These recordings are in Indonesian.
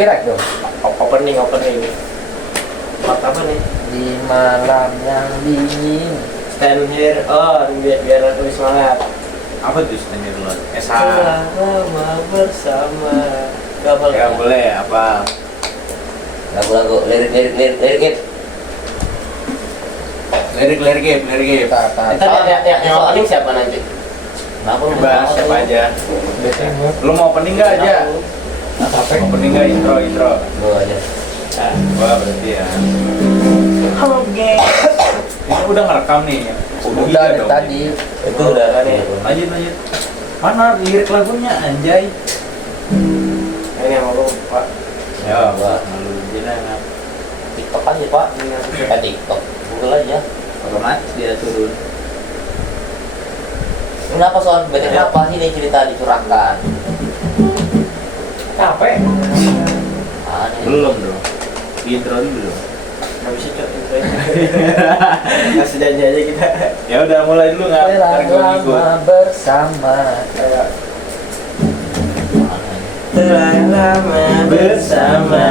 copyright dong. Opening. Part apa nih? Di malam yang dingin. Stand here. Oh, biar lebih semangat. Apa tuh standar lo? Selama bersama. Gak boleh. Ya boleh apa? Lagu-lagu lirik. Lirik. Kita yang opening siapa nanti? Kenapa lu Bebas mau siapa tahu? aja. Lu mau opening nggak aja? Apa? Opening nggak intro? Lu aja. Wah berarti ya. Oke. Ini udah ngerekam nih. Udah dong. tadi. Itu udah kan ya. Lanjut. Mana lirik lagunya anjay? Ini sama lu, Pak. Ya, Wah. lalu gimana? TikTok aja pak. TikTok. Google aja. Otomatis dia turun. Kenapa soal bete kenapa ini cerita dicurahkan? Capek. Belum dong. Intro dulu. Gak bisa cut intronya. Kasih janji aja kita. Ya udah mulai dulu nggak? Ntar gue ikut. Lama bersama. Telah lama bersama,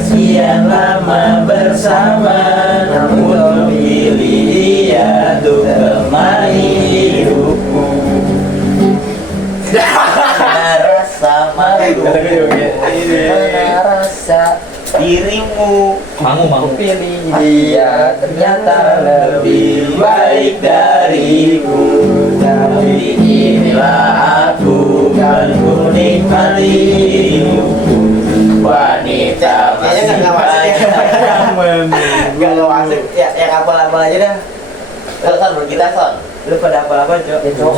sekian lama bersama, namun pilih dia untuk temani hidupku. Mana rasa malu, mana rasa Dirimu aku pilih dia ternyata lebih baik dariku, tapi inilah aku kan ku nikmati hidupku. Wanita masih banyak Gak masuk, yang apal-apal aja dah. Son, bergitar Son. Lu pada apal-apal, Cok? Ya, Cok.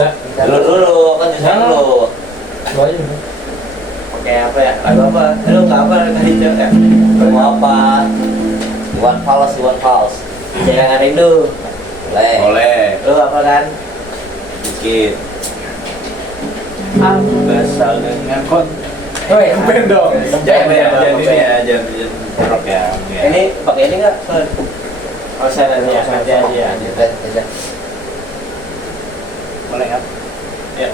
Dulu, kan justru lu. Oke, apa ya? Lagu apa? Lu nggak apa tadi, Cok? Ya? Kamu apa? Iwan Fals. Jangan rindu. boleh Lu apa kan? dikit. Aku kesal dengan kon. Woi, Ben dong. Jangan Ben. ini ya, jangan rock ya. Ini pakai ini nggak? Son? Oh, saya nanti aja. Boleh kan? Ya.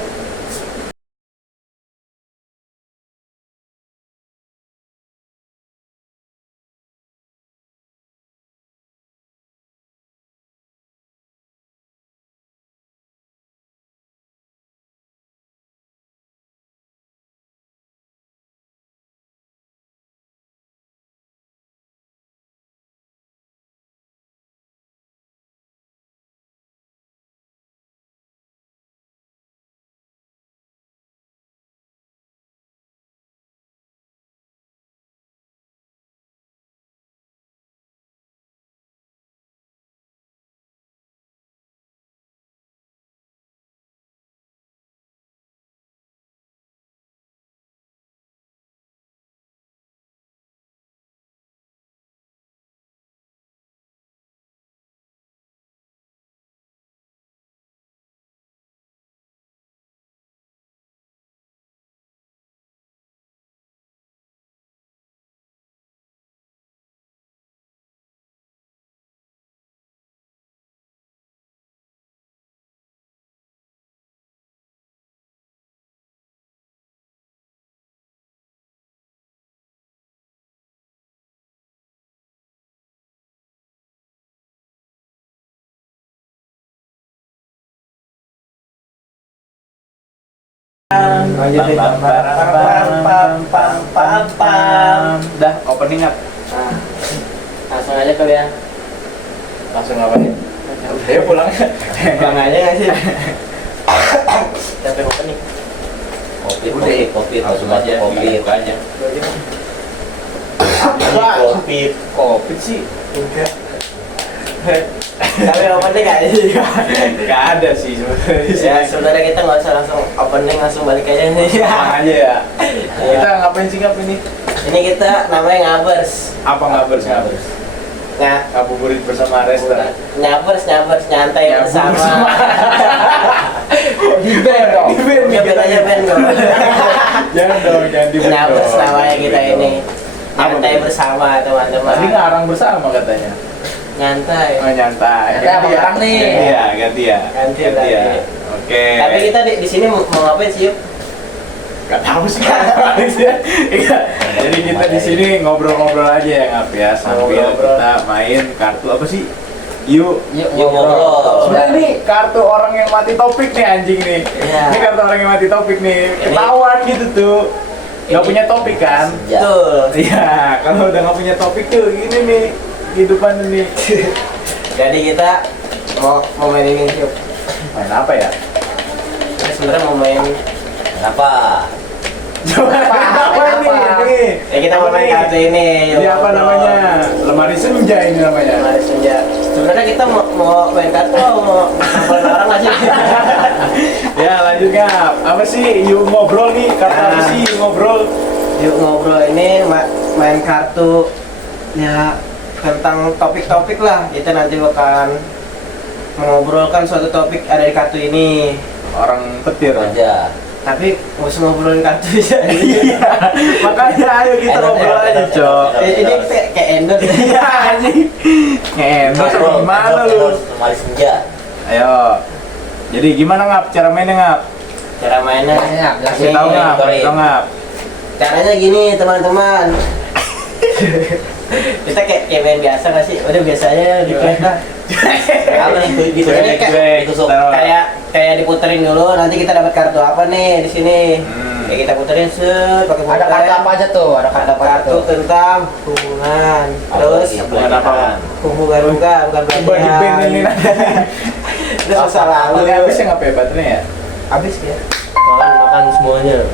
Dah opening up. Nah, langsung aja kali ya. Langsung ngapain? Ayo pulang. Pulang aja nggak sih? Sampai opening. Kopi, Langsung aja. Buka aja. Kopi sih. Enggak. Tapi opening nggak sih? Gak ada sih sebenarnya. Ya sebenarnya kita nggak usah langsung opening, langsung balik aja nih. Pulang aja ya. Kita ngapain sih ini? Ini kita namanya ngabers. Apa ngabers? Ngabuburit bersama Resta. Nyabers, nyantai Nyabur bersama. Di band dong. Nyabers aja band dong. Jangan dong, jangan di Nyabers namanya kita ini. Nyantai bersama teman-teman. Tadi ngarang bersama katanya. Nyantai. Oh nyantai. Nyantai apa orang nih? Ganti ya. Ganti. Oke. Tapi kita di sini mau ngapain sih, Yuk? Gak tahu sih. Iya. Jadi kita di sini ngobrol-ngobrol aja ya Ngap ya, sambil Ngobrol-ngobrol. kita main kartu apa sih? Yuk ngobrol. Sebenarnya ini kartu orang yang mati topik nih anjing nih. Iya. Ini kartu orang yang mati topik nih. Ini- Ketahuan gitu tuh. Gak Ini- punya topik kan? Ya. Betul. Iya, kalau udah gak punya topik tuh gini nih kehidupan ini. Jadi kita mau main ini yuk. Main apa ya? Kita sebenarnya mau main. Kenapa? Coba apa ini? Ya kita mau main kartu ini. Ini apa namanya? Lemari senja ini namanya. Lemari senja. Sebenarnya kita mau main kartu mau samperin orang aja. Ya lanjut Ngap. Apa sih? Yuk ngobrol nih. Kartu apa Nah. sih? Yuk ngobrol. Yuk ngobrol ini main kartu ya tentang topik-topik lah. Kita nanti akan mengobrolkan suatu topik ada di kartu ini. Orang petir. Aja. Tapi nggak usah ngobrolin kartu aja. Iya. Makanya ayo kita ngobrol aja, Cok. Ini kayak endorse. Iya anjing. Ngemes apa gimana lu? Lemari senja. Ayo. Jadi gimana Ngap? Cara mainnya Ngap? Cara mainnya. Kasih tahu Ngap. Kasih tahu Ngap. Caranya gini teman-teman. Kita kayak main biasa nggak sih? Udah biasa aja di play lah. Apa nih gitu Ini kayak ditusuk. kayak diputerin dulu. Nanti kita dapat kartu apa nih di sini? Kayak kita puterin set pakai Ada kartu apa aja tuh? Ada kartu Ada apa aja kartu tuh? tentang hubungan. Terus Hubungan apa? hubungan bukan Coba di band ini nanti. Itu masalah Udah habis ya Ngap ya baterainya ya? habis ya. Makan semuanya.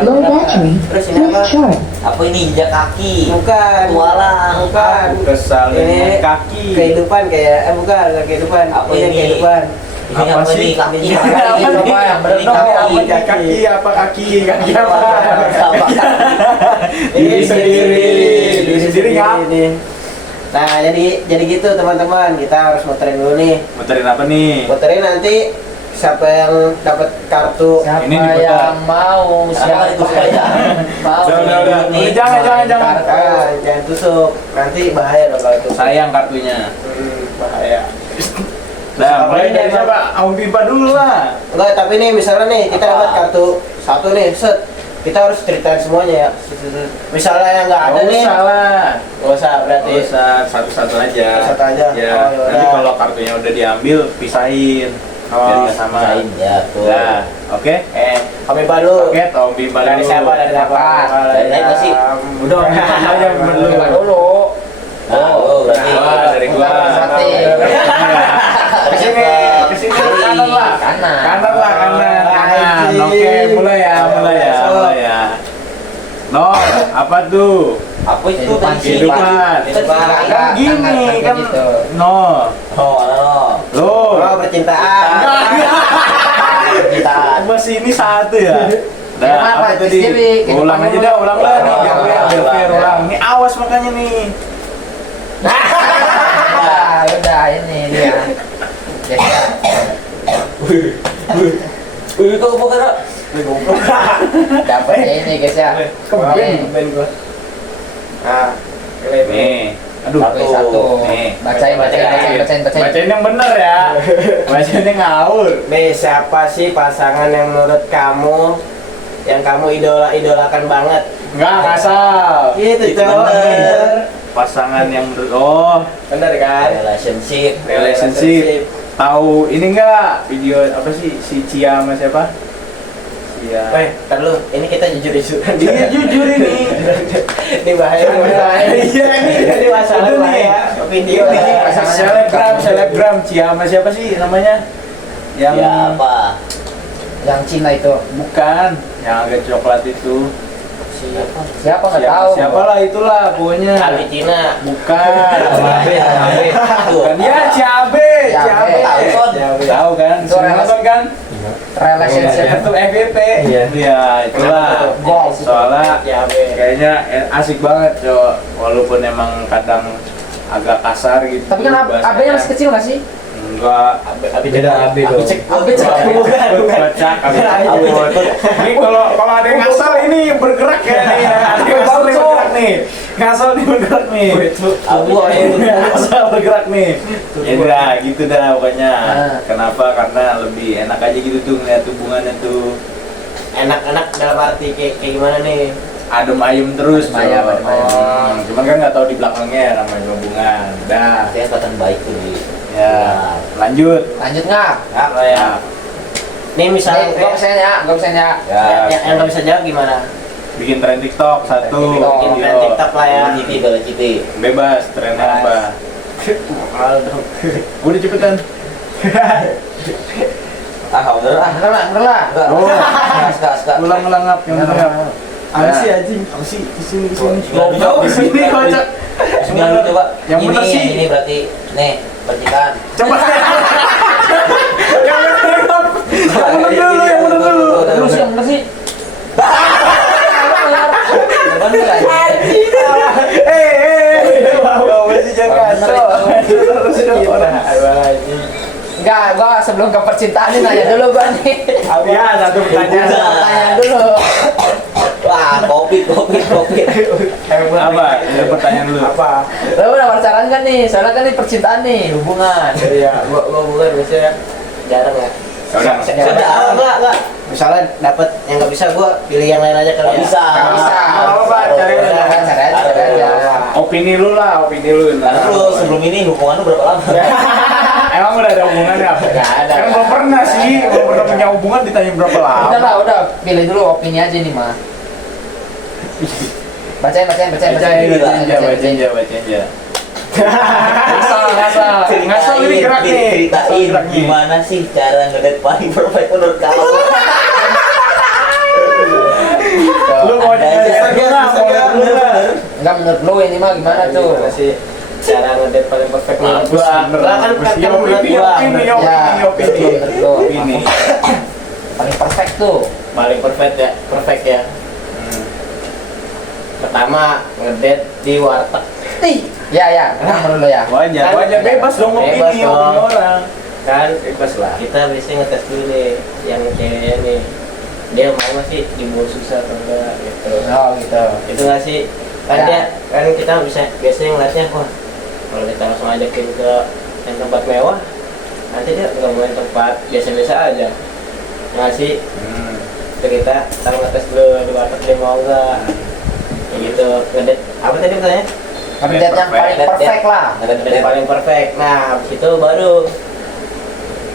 Low battery. Terus ini apa? Please charge. Apa ini jejak kaki? Bukan. Tualang. Bukan. Kesalinan Ini kaki. kehidupan kayak bukan kehidupan. Apa Ini ini? kehidupan. Ini Apa apa sih? nih kaki? Ini Kaki apa? coba yang bener Ini dong. Apa kaki. nih? Kaki apa kaki? Kaki apa? Apa? Diri sendiri. Diri sendiri Ngap. nih. Nah, jadi gitu teman-teman. Kita harus muterin dulu nih. Muterin apa nih? Muterin nanti siapa yang dapat kartu. Siapa Ini diputar. yang mau? Siapa yang mau? Udah. Ini Jangan. Ah, jangan tusuk. Nanti bahaya loh kalau tusuk. Sayang kartunya. Bahaya. Nah, mulai Ini dari apa? siapa? Om Pipa dulu lah. Enggak, tapi nih misalnya nih kita Apa? dapat kartu satu nih, set. Kita harus ceritain semuanya ya. Misalnya yang nggak ada nih, Salah. nggak usah berarti. Nggak usah, satu-satu aja. Satu aja. Ya, Oh, yaudah. nanti kalau kartunya udah diambil, pisahin. Biar nggak sama. Pisahin, ya, tuh. Nah, oke. Kami baru. Oke, Om Pipa Dari dulu. siapa? Dari siapa? Dari saya nggak sih? Udah, Om Pipa aja dulu. dulu. Oh, berarti. Wah, dari gua. Sate. Kesini, kesini kanan lah. Kanan. Kanan. Oke, mulai ya. No, apa tuh? Apa itu Kehidupan tadi? Kehidupan. Kehidupan. Kan gini kan. Gitu. No. Oh, Lo. Oh, percintaan. Kita. Masih ini satu ya. Nah, Kenapa? apa tadi? Sendiri. Ulang aja dah, ulang lah nih. Biar fair, ulang. Ini awas makanya nih. Ah, udah ini dia. Wih, kok bukan? Dapat ini guys ya. Kemarin gua. Nah, Nih. Aduh. Satu. Nih. Bacain. Bacain yang bener ya. Bacain yang ngawur. nih siapa sih pasangan yang menurut kamu yang kamu idolakan banget? Enggak ngasal. Itu Itu cowok. bener. Pasangan yang Bener kan? relationship. Tahu ini enggak video apa sih si Cia sama siapa? Cia. Ntar lu, ini kita jujur. Iya jujur ini. Ini bahaya. Iya Ini masalah Itu nih. bahaya. Video Ini nih. selebgram Cia sama siapa sih namanya? Yang Siapa? Yang Cina itu. bukan, yang agak coklat itu. Siapa nggak tahu. Siapalah itulah pokoknya. Ali Cina. Bukan. Tuh. Bukan ya Ciabe. Ciabe. Tahu, Son. Tahu kan? Itu Sering nonton kan? Relationship. Itu FVP. Iya, itulah. Wow. Soalnya Ya, be. kayaknya asik banget, Cok. Walaupun emang kadang agak kasar gitu. Tapi kan AB-nya masih kecil nggak sih? Enggak. Beda AB dong. AB cek. Kocak, ini kalau ada yang ngasal ini bergerak ya nih. Ada yang ngasal nih bergerak nih. Ngasal nih bergerak nih. Abu itu. Ngasal bergerak nih. Ya udah gitu dah pokoknya. Ah. Kenapa? Karena lebih enak aja gitu tuh ngeliat hubungannya tuh. enak-enak dalam arti kayak gimana nih? Adem ayem terus. Adem ayem, Bro. adem ayem. Cuman kan nggak tahu di belakangnya namanya hubungan. Dah. Artinya kelihatan baik tuh di. Ya. Lanjut. Lanjut nggak? Apa ya? Nih misalnya Gue pesen ya, gue pesen ya. yang nggak bisa jawab gimana? Bikin tren TikTok satu. Bikin tren Yo. TikTok lah ya. Citi kalau citi. Bebas trennya apa? Malu dong. Udah cepetan. Bener ah. Bener lah, bener lah. Enggak. Oh. Aska. Ulang-ulang ngap yang Bener. ngap. Apa sih anjing? Apa sih? Di sini di sini. Goblok. Di sini kocak. Sembilan dulu coba. Yang bener sih. Ini berarti nih percikan. Coba. Yang bener dulu, yang bener dulu. Terus yang bener sih. Bener aja. Gak mesti jangan kacau. Enggak, gua sebelum ke percintaan ini nanya dulu gua nih. Ya, satu pertanyaan. Tanya dulu. Wah, kopi. Apa? Ada pertanyaan dulu. Apa? Lo udah pacaran kan nih? Soalnya kan ini percintaan nih, hubungan. Iya, gua bukan biasanya jarang ya. Ya udah. Enggak. Misalnya dapat yang nggak bisa, gua pilih yang lain aja kali Nggak ya. bisa. Nggak bisa. Nggak apa-apa, cari aja. Cari aja. Opini lu lah, opini lu. Karena lu sebelum ini hubungan lu berapa lama? Emang udah ada hubungannya apa? Nggak ada. Kan belum pernah sih, belum pernah punya hubungan ditanya berapa lama. Udah lah, udah pilih dulu opini aja nih mah. Bacain. Bacain aja. Ngasal ini gerak nih. Ceritain Gerak nih. gimana sih cara ngedate paling perfect menurut kamu? Lu mau Ada aja. Enggak menurut lu ini mah gimana tuh? Gimana sih cara ngedate paling perfect menurut Bagus, gua? bener. Lah kan Bagus. kan menurut Opini, gua. opini. Menurut lu. Opini. Paling perfect tuh. Paling perfect ya. Pertama ngedate di warteg. Ya, kan menurut lu ya. Wajar bebas dong Bebas opini dong. orang. Kan Bebas lah. kita biasanya ngetes dulu nih yang ceweknya nih, dia mau nggak sih dibawa susah atau enggak gitu. Oh gitu. Itu nggak sih, kan Ya. dia kan kita bisa biasanya ngeliatnya, wah kalau kita langsung ajakin ke yang tempat mewah, nanti dia nggak mau yang tempat biasa-biasa aja. Nggak sih, itu kita ngetes dulu di warteg dia mau nggak, kayak gitu. Ngedate apa tadi pertanyaannya? Update yang paling perfect lah. Yang paling perfect. Nah, habis itu baru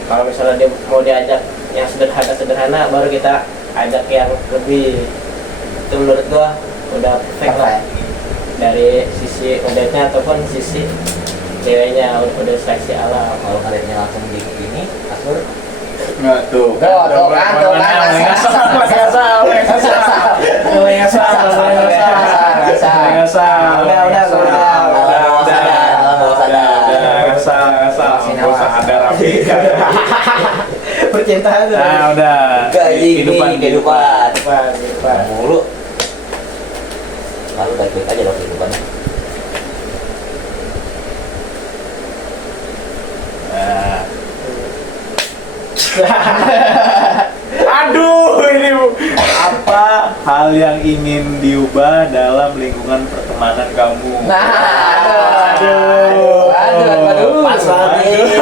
kalau misalnya dia mau diajak yang sederhana baru kita ajak yang lebih, itu menurut gua udah perfect lah dari sisi ngedate-nya ataupun sisi ceweknya udah seleksi alam. Kalau ngedate-nya langsung di ini, Asur. Nggak tuh. Tuh kan. Percintaan tuh. Nah, udah. Kehidupan. Kehidupan. Mulu. Lalu baik-baik aja loh kehidupannya. Aduh, ini apa hal yang ingin diubah dalam lingkungan pertemanan kamu? Nah, aduh. Pas banget.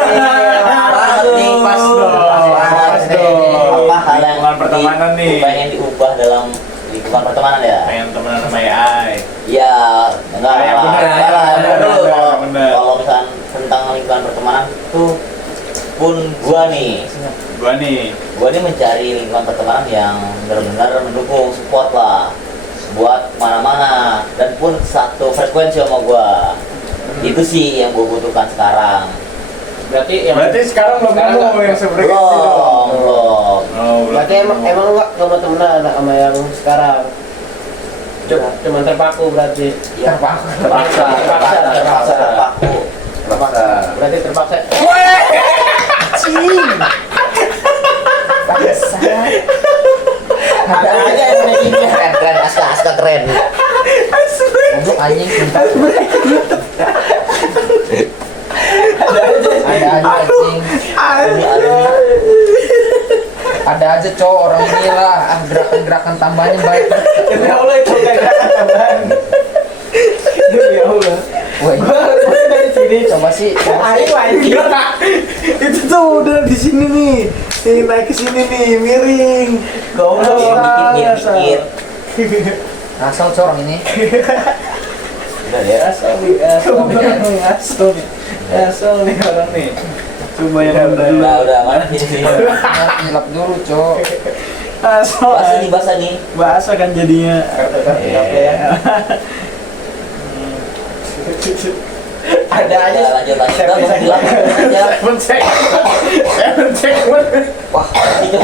Pas dong. Apa hal yang Lingkungan pertemanan nih. pengen diubah dalam lingkungan pertemanan ya? Pengen temenan sama AI. Iya, enggak Ya, lah. bener, Enggak lah, bener, dulu bener, kalau bener. kalau misalkan tentang lingkungan pertemanan tuh pun gua nih mencari lingkungan pertemanan yang benar-benar mendukung, support lah buat mana-mana dan pun satu frekuensi sama gua. Itu sih yang gua butuhkan sekarang. Berarti sekarang belum Sekarang nemu nggak- yang seperti itu. Belum. berarti emang lu nggak mau temenan sama yang sekarang. Cuman terpaku berarti. Ya, Terpaksa. terpaku. Berarti terpaksa. Ada aja yang kayak gini. Keren, Aska keren. Untuk anjing cinta. Ada aja anjing. Ada aja cowok orang gila. Gerakan-gerakan tambahnya baik. Ya Allah, itu kayak gerakan tambahan. Ya Allah. Woi, Gua dari sini coba sih. Ayo lagi. Itu tuh udah di sini nih. Nih naik ke sini nih, miring. Goblok. Dikit. Asal corong ini. Udah ya. Asal nih orang nih. Coba yang Udah mana sini. Nyelap dulu, Cok. Bahasa nih. Bahasa kan jadinya. Ada aja. Lanjut. Udah bisa dilakukan aja. Cek. Wah,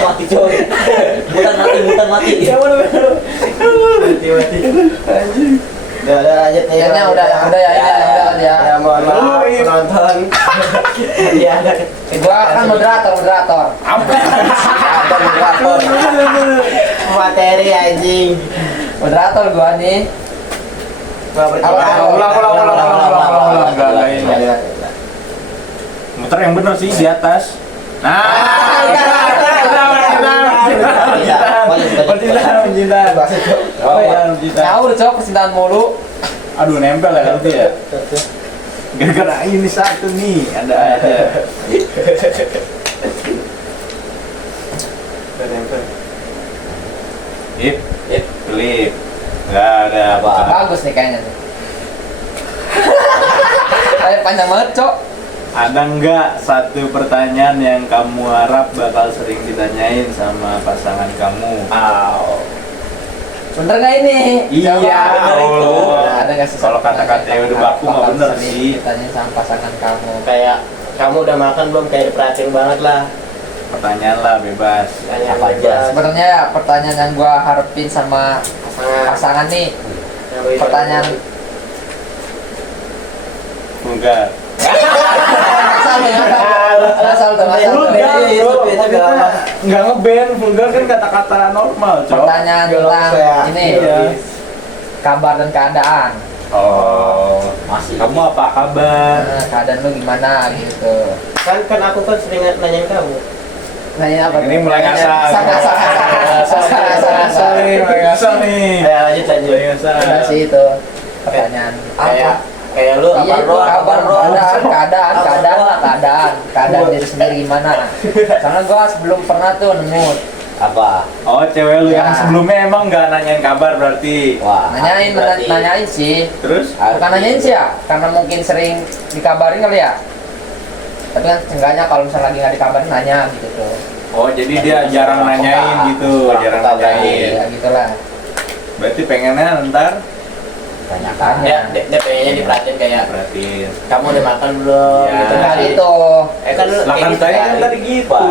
mati coy. Bukan mati. Ya bener. Mati. Udah lanjut nih. Ya, udah ya. Ya mohon maaf penonton. Ya ada. Gua kan moderator. Ada moderator. Materi anjing. Moderator gua nih. Gua bertiga. Ulang. Enggak ini. Muter yang benar sih di atas. Pencinta. Ngawur, Cok, percintaan mulu. Aduh, nempel ya itu ya. Gara-gara ini satu nih, ada aja. Ip, klip. Enggak ada apa. Bagus nih kayaknya nih. Kayak panjang banget, Cok. Ada enggak satu pertanyaan yang kamu harap bakal sering ditanyain sama pasangan kamu? Bener nggak ini? Iya, bener itu. Allah. Ada nggak sih? Kalau kata-kata yang udah baku nggak bener sih. Tanya sama pasangan kamu. Kayak kamu udah makan belum? Kayak diperhatiin banget lah. Pertanyaan lah bebas. Tanya Apa aja? Sebenarnya ya, pertanyaan yang gua harapin sama pasangan nih, pertanyaan Vulgar. asal tuh. Nggak ngeband, vulgar kan kata-kata normal, Cok. Pertanyaan tentang ini, Iya. kabar dan keadaan. Oh, Masih. kamu apa kabar? Nah, keadaan lu gimana gitu. Kan aku kan sering nanyain kamu. Nanya apa? Ini mulai ngasal. Ngasal. Mulai ngasal nih. Ya lanjut. Mulai ngasal. Udah sih itu pertanyaan. Kayak lu Iya, itu kabar keadaan diri sendiri gimana? Karena gua sebelum pernah tuh nemu Apa? Oh, cewek lu yang Ya. sebelumnya emang nggak nanyain kabar berarti. Wah. nanyain sih. Terus? Bukan nanyain sih ya, karena mungkin sering dikabarin kali ya. Tapi kan seenggaknya kalau misalnya lagi nggak dikabarin nanya gitu tuh. Oh, jadi dia jarang nanyain gitu, jarang nanyain. Ya gitulah. Berarti pengennya ntar Tanyakan. dia pengennya diperhatiin kayak perhatiin. kamu udah makan belum Ya. gitu Nah kan. itu Kan lu Lah kan kayak saya kan gitu tadi gitu.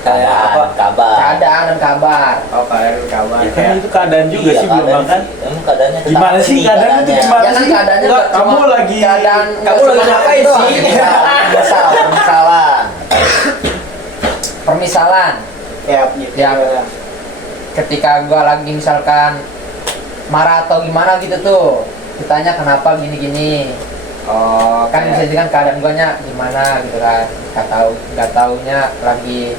Keadaan, kabar. keadaan dan kabar. Oh kalian kabar. Ya kan itu keadaan juga Iya, sih belum keadaan makan. sih. Emang keadaannya tentang Gimana apa sih nih keadaannya tuh keadaannya? gimana Ya kan sih? keadaannya Enggak, nggak kamu cuma lagi keadaan kamu lagi ngapain doang. sih? Permisalan Ya gitu. Ya. ketika gua lagi misalkan marah atau gimana gitu tuh, ditanya kenapa gini-gini. Oh Kan bisa jadi kan keadaan guanya gimana gitu kan, nggak taunya lagi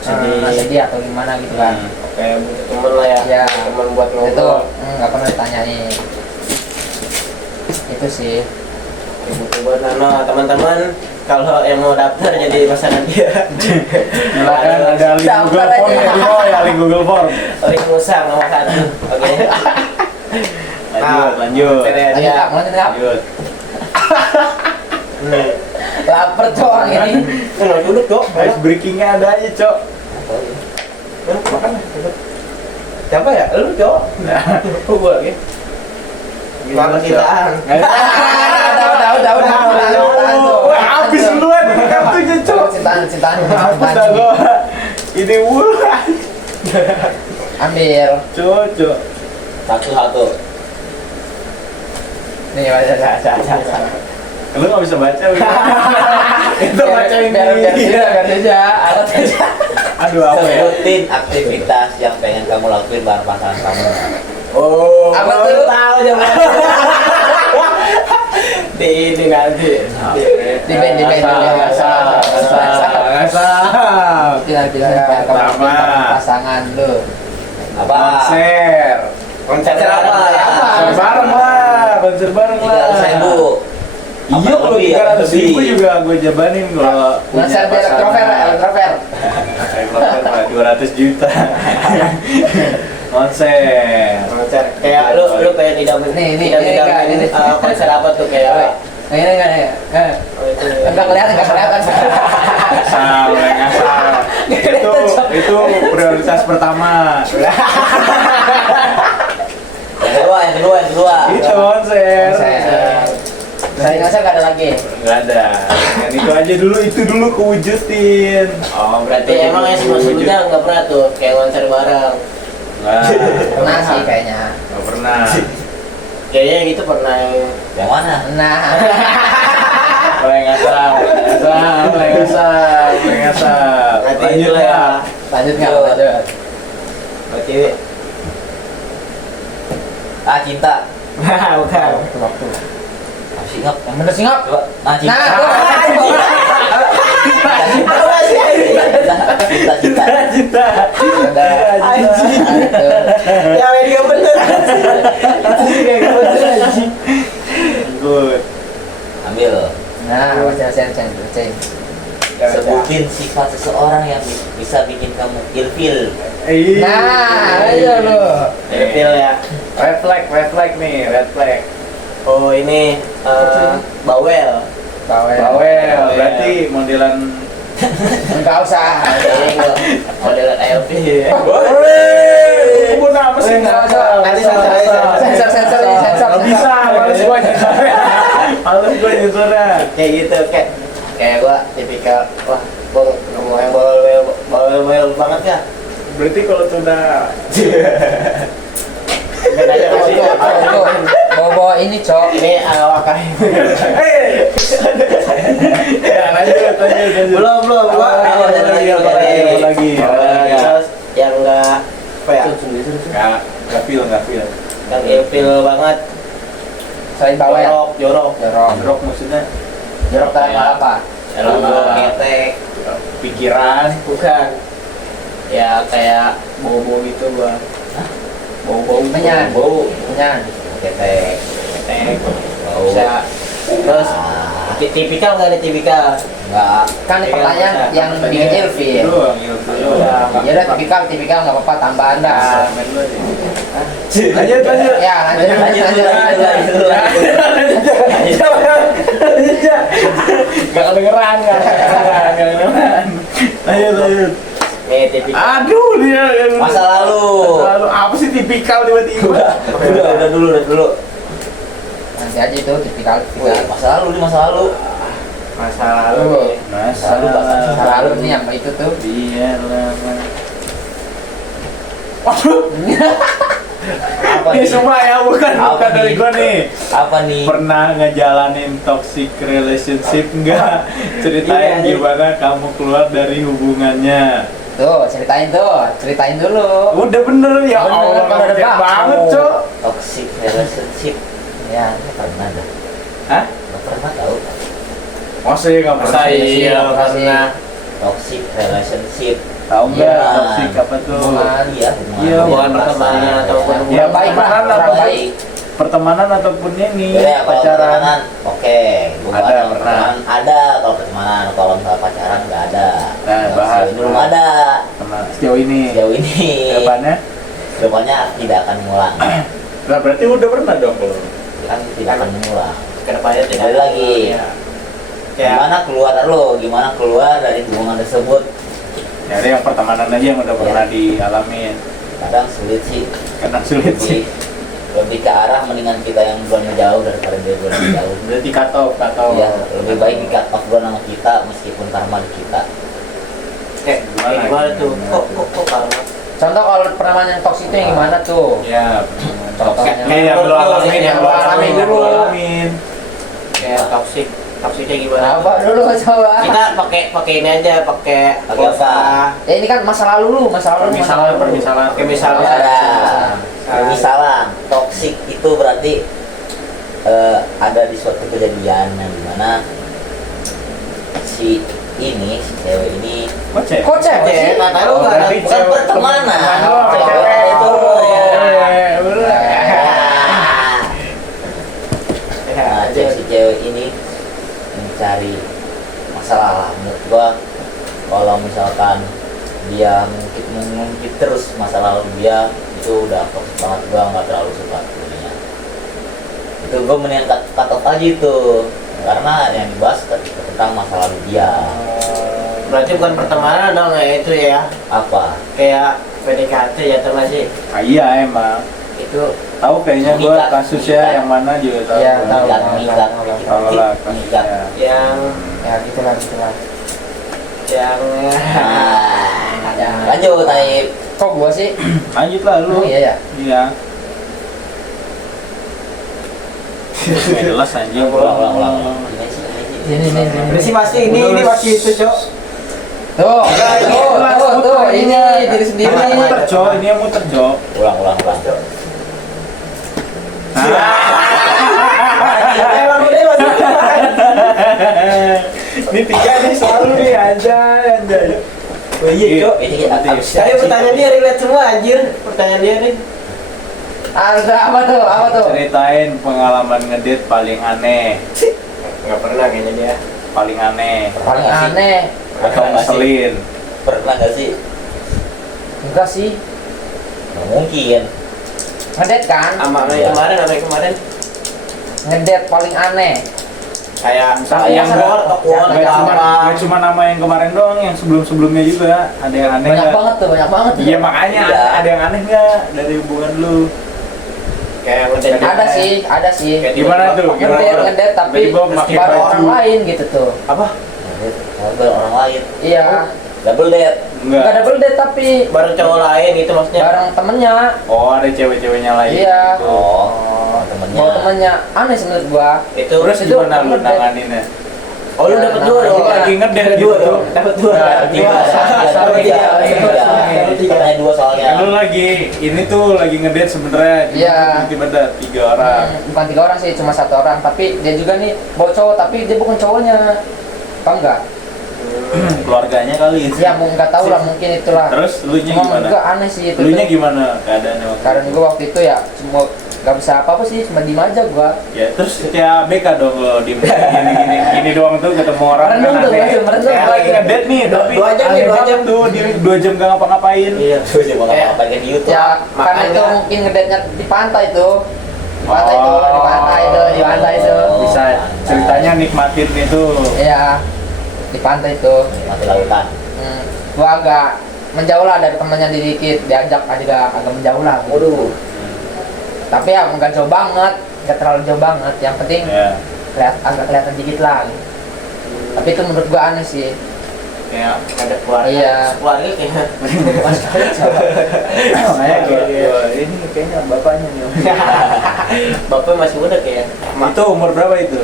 sedih atau gimana gitu kan. kayak butuh temen lah ya. Ya. Temen buat Itu ngobrol. nggak pernah ditanyain. Itu sih. Butuh buat nah teman-teman kalau yang mau daftar jadi pasangan dia. Silakan ada link Daftar Google Form aja. ya, di bawah ya, link Google Form. Link musang nomor 1. Oke. Lanjut. Kriteria. Lanjut. Laper cowok ini. Nggak duduk dong. Ice breakingnya ada aja, Cok. Makan. Siapa ya? Lu cowok. Gua lagi. Makan kitaan. Udah. Wah, habis duluan kartunya, Cok. Cintaan. Hapus dah gua. Ini bulan. Ambil. Cocok. Satu-satu. Nih, baca. Lu nggak bisa baca, Wi. Itu baca ini. Biar aja. Alat aja. Aduh, apa ya? Sebutin aktivitas yang pengen kamu lakuin bareng pasangan kamu. Oh, Apa baru tuh? tahu jawaban. Di ini nanti. Di band. Ngasal. Tidak Pertama. pasangan lu. Apa? Konser Konser apa? Ya. Konser bareng lah. Konser bareng lah. 300.000. Iya, kalau Lebih, 300.000 lebih. juga gue jabanin kalau Konser di Elektrofair, Elektrofair. Elektrofair Pak, 200 juta. Konser kayak lu pengen idamin Nih, idamin ini. konser apa tuh kayak Ini enggak nih. oh, itu Enggak kelihatan, enggak kelihatan. Ngasal. Itu prioritas pertama. Yang kedua. Itu konser. Saya nggak enggak ada lagi. Nggak ada. Yang itu dulu kewujudin. Oh, berarti emang ya sebelumnya nggak pernah tuh kayak konser bareng. Nggak Pernah sih kayaknya. Nggak pernah. Kayaknya gitu pernah Yang mana? Nah, Mulai ngasal. Nanti Lanjut itu ya. lanjut nggak? Lanjut. berarti Cinta. bukan Waktu. Singap. Yang bener singap. Coba. Cinta. Nah, tuh. Cinta. Udah. Anjing. Tuh. ya ini nggak bener Good. Ambil. Nah, ceng. Sebutin sifat seseorang yang bisa bikin kamu ilfil. Nah, ayo lu. Ilfil ya. Red flag nih, red flag. Oh ini bawel. Bawel, berarti modelan. Enggak usah. Modelan ALP. Kebun apa sih? Enggak usah. Nanti sensor. Nggak bisa, males gua nyesornya. Kayak gitu kayak gua tipikal wah gua ngomong yang bawel banget ya. Berarti kalau sudah Bawa ini, Cok. Ini wakai. ya lanjut. Belum gua lagi. terus yang enggak apa ya? Nggak feel. Yang ilfil banget. Selain bawel. Jorok. Rock maksudnya Jorok dalam hal apa? Kalau gua ngetek pikiran. bukan. Ya kayak bau-bau gitu gua. Bau-bau Menyan. Menyan. Ketek. Bisa. Terus tipikal nggak ada tipikal? Enggak. Kan ini pertanyaan yang bikin ilfil. Doang, Ya udah tipikal nggak apa-apa tambah Anda. Lanjut. Ya, lanjut. Gak kedengeran. Lanjut. Nih tipikal. Aduh dia. Masa lalu. Lalu apa sih tipikal tiba-tiba? Udah dulu. Nanti aja itu tipikal. Wih, masa lalu. Masa lalu. Masa lalu nih yang itu tuh. Dia lama. Apa Ini nih? semua ya bukan Apa dari nih? gua nih. Apa nih? Pernah ngejalanin toxic relationship enggak? Ceritain Iya, gimana kamu keluar dari hubungannya. Tuh, ceritain dulu. Udah bener ya Bener, Allah, kan ada kaget bak. banget, Cok. Toxic relationship. Ya, Nggak pernah dah. Hah? Nggak pernah tahu. Masa ya enggak pernah? iya, pernah. Toxic relationship. Tahu enggak Iya. toxic apa tuh? Hubungan. Iya, Iya, hubungan pertemanan ataupun Ya, Hubungan baik lah, pertemanan orang ataupun- baik. Pertemanan ataupun ini Ya, kalau pacaran. pertemanan, oke. Hubungan Ada, sama pernah. pertemanan ada. Kalau pertemanan, kalau misalnya pacaran nggak ada. Nah, bahas. Sejauh ini belum ada. Pernah sejauh ini. Sejauh ini. Kedepannya? Kedepannya tidak akan mengulang. Nah, berarti udah pernah dong kalau. Kan tidak akan mengulang. kedepannya tidak Kembali lagi. Ya. Gimana keluar Gimana keluar dari hubungan tersebut? Ya, ada yang pertemanan aja yang udah pernah dialamin. Kadang sulit sih. Kadang sulit sih. Lebih ke arah mendingan kita yang duluan jauh daripada dia duluan jauh. Berarti cut off. Ya, lebih baik di cut off duluan sama kita meskipun karma di kita. Kayak gimana tuh? Kok karma? Contoh kalau pertemanan yang toksik itu yang gimana tuh? Ya, Contohnya. kayak yang lo alamin, yang lo alamin dulu. alamin. Kayak toksiknya gimana? Apa dulu coba? Kita pakai ini aja, pakai Pakai apa? Ya ini kan masa lalu lu, masa lalu. Permisalan. Kayak misalnya Misalnya toxic itu berarti ada di suatu kejadian yang dimana si cewek ini Kok cewek? Kok cewek sih? nggak tahu Oh, nggak ada berarti bukan cewek. pertemanan. Oh, Cewek cewek itu. Nah, si cewek ini mencari masalah. Menurut gua kalau misalkan dia mengungkit terus masa lalu dia, itu udah toxic banget. Gua nggak terlalu suka jadinya. Itu gua mendingan cut off aja itu, karena yang dibahas tentang masa lalu dia. Berarti bukan pertemanan dong ya itu ya? Apa? Kayak PDKT ya teman sih. Iya emang. Itu Tahu kayaknya gua Mengikat, kasusnya mengikat. yang mana juga tahu. Iya, gua. tahu. Mengikat. Tahu lah kasusnya. yang Ya gitulah. yang Nah, lanjut Taib. Kok gua sih? Lanjut lah lu. Oh, iya ya. Iya. Nggak jelas anjing. Ulang. Ini sih. Ini sih pasti ini pasti itu cok. Tuh, Jelas, tuh, muter ini diri sendiri. Ini yang muter cok, ini yang muter cok. Ulang. Emang udah Ini tiga nih selalu nih anjay. Oh iya cok. Tapi pertanyaan dia relate semua anjir. Pertanyaan dia nih. Ada apa tuh? Ceritain pengalaman ngedate paling aneh. Nggak pernah kayaknya dia. Paling aneh Paling aneh. atau ngeselin. Pernah nggak sih? Enggak sih. Nggak mungkin. Ngedate kan? Sama Iya. yang kemarin Ngedate paling aneh. kayak Yang awkward Gak cuma nama yang kemarin doang, yang sebelum-sebelumnya juga ada yang aneh Banyak nggak? banget tuh. Iya makanya Iya. ada yang aneh nggak dari hubungan lu? kayak ngedate Ada sih. Kayak Gimana tuh? Ngedate tapi Tiba-tiba pakai bareng baju. orang lain gitu tuh. apa Ngobrol orang lain. Iya. Double date. Enggak Enggak. double date tapi bareng cowok lain gitu maksudnya bareng temennya. Oh ada cewek-ceweknya lain. Iya. gitu. Oh, temennya. Bawa temennya. Aneh sih menurut gua. itu Terus itu gimana lu ngedate. nanganinnya? oh lu dapet dua dong Lu lagi ngedate dua gitu. dong dapat dua Nah, dua tiga. Dapat tiga. Pertanyaan dua soalnya. Kan lu lagi ini tuh lagi ngedate sebenarnya. Iya. Tiba-tiba ada 3 orang. Bukan 3 orang sih, cuma 1 orang. Tapi dia juga nih bawa cowok, tapi dia bukan cowoknya. Paham nggak? Keluarganya kali itu. Ya mau nggak tahu lah, mungkin itulah. Terus lu nya Cuma gimana? enggak aneh sih itu. Lu nya tuh. gimana keadaannya waktu Karena itu? gua waktu itu ya cuma nggak bisa apa-apa sih, cuma diem aja gua. Ya terus kayak BK dong kalau di gini doang tuh ketemu orang Merenung tuh, aneh. merenung. Kayak lagi ngedate nih tapi 2 jam nih, 2 aneh jam. tuh di 2 jam gak ngapa-ngapain. iya Terus dia mau ngapain kan di YouTube? Ya karena itu makanya. mungkin ngedate-nya di pantai tuh. Di pantai tuh, di pantai tuh, di pantai tuh. Bisa ceritanya nikmatin itu. Iya, di pantai tuh. Mati lautan. Gua agak menjauh lah dari temannya dikit, diajak juga agak menjauh lah. Waduh. Tapi ya nggak jauh banget, nggak terlalu jauh banget. Yang penting Ya. agak kelihatan dikit lah. Tapi itu menurut gua aneh sih. Ya. ada keluarga Iya. keluarga kayaknya Makanya kayak ini kayaknya bapaknya nih. bapak masih muda kayak Itu umur berapa itu?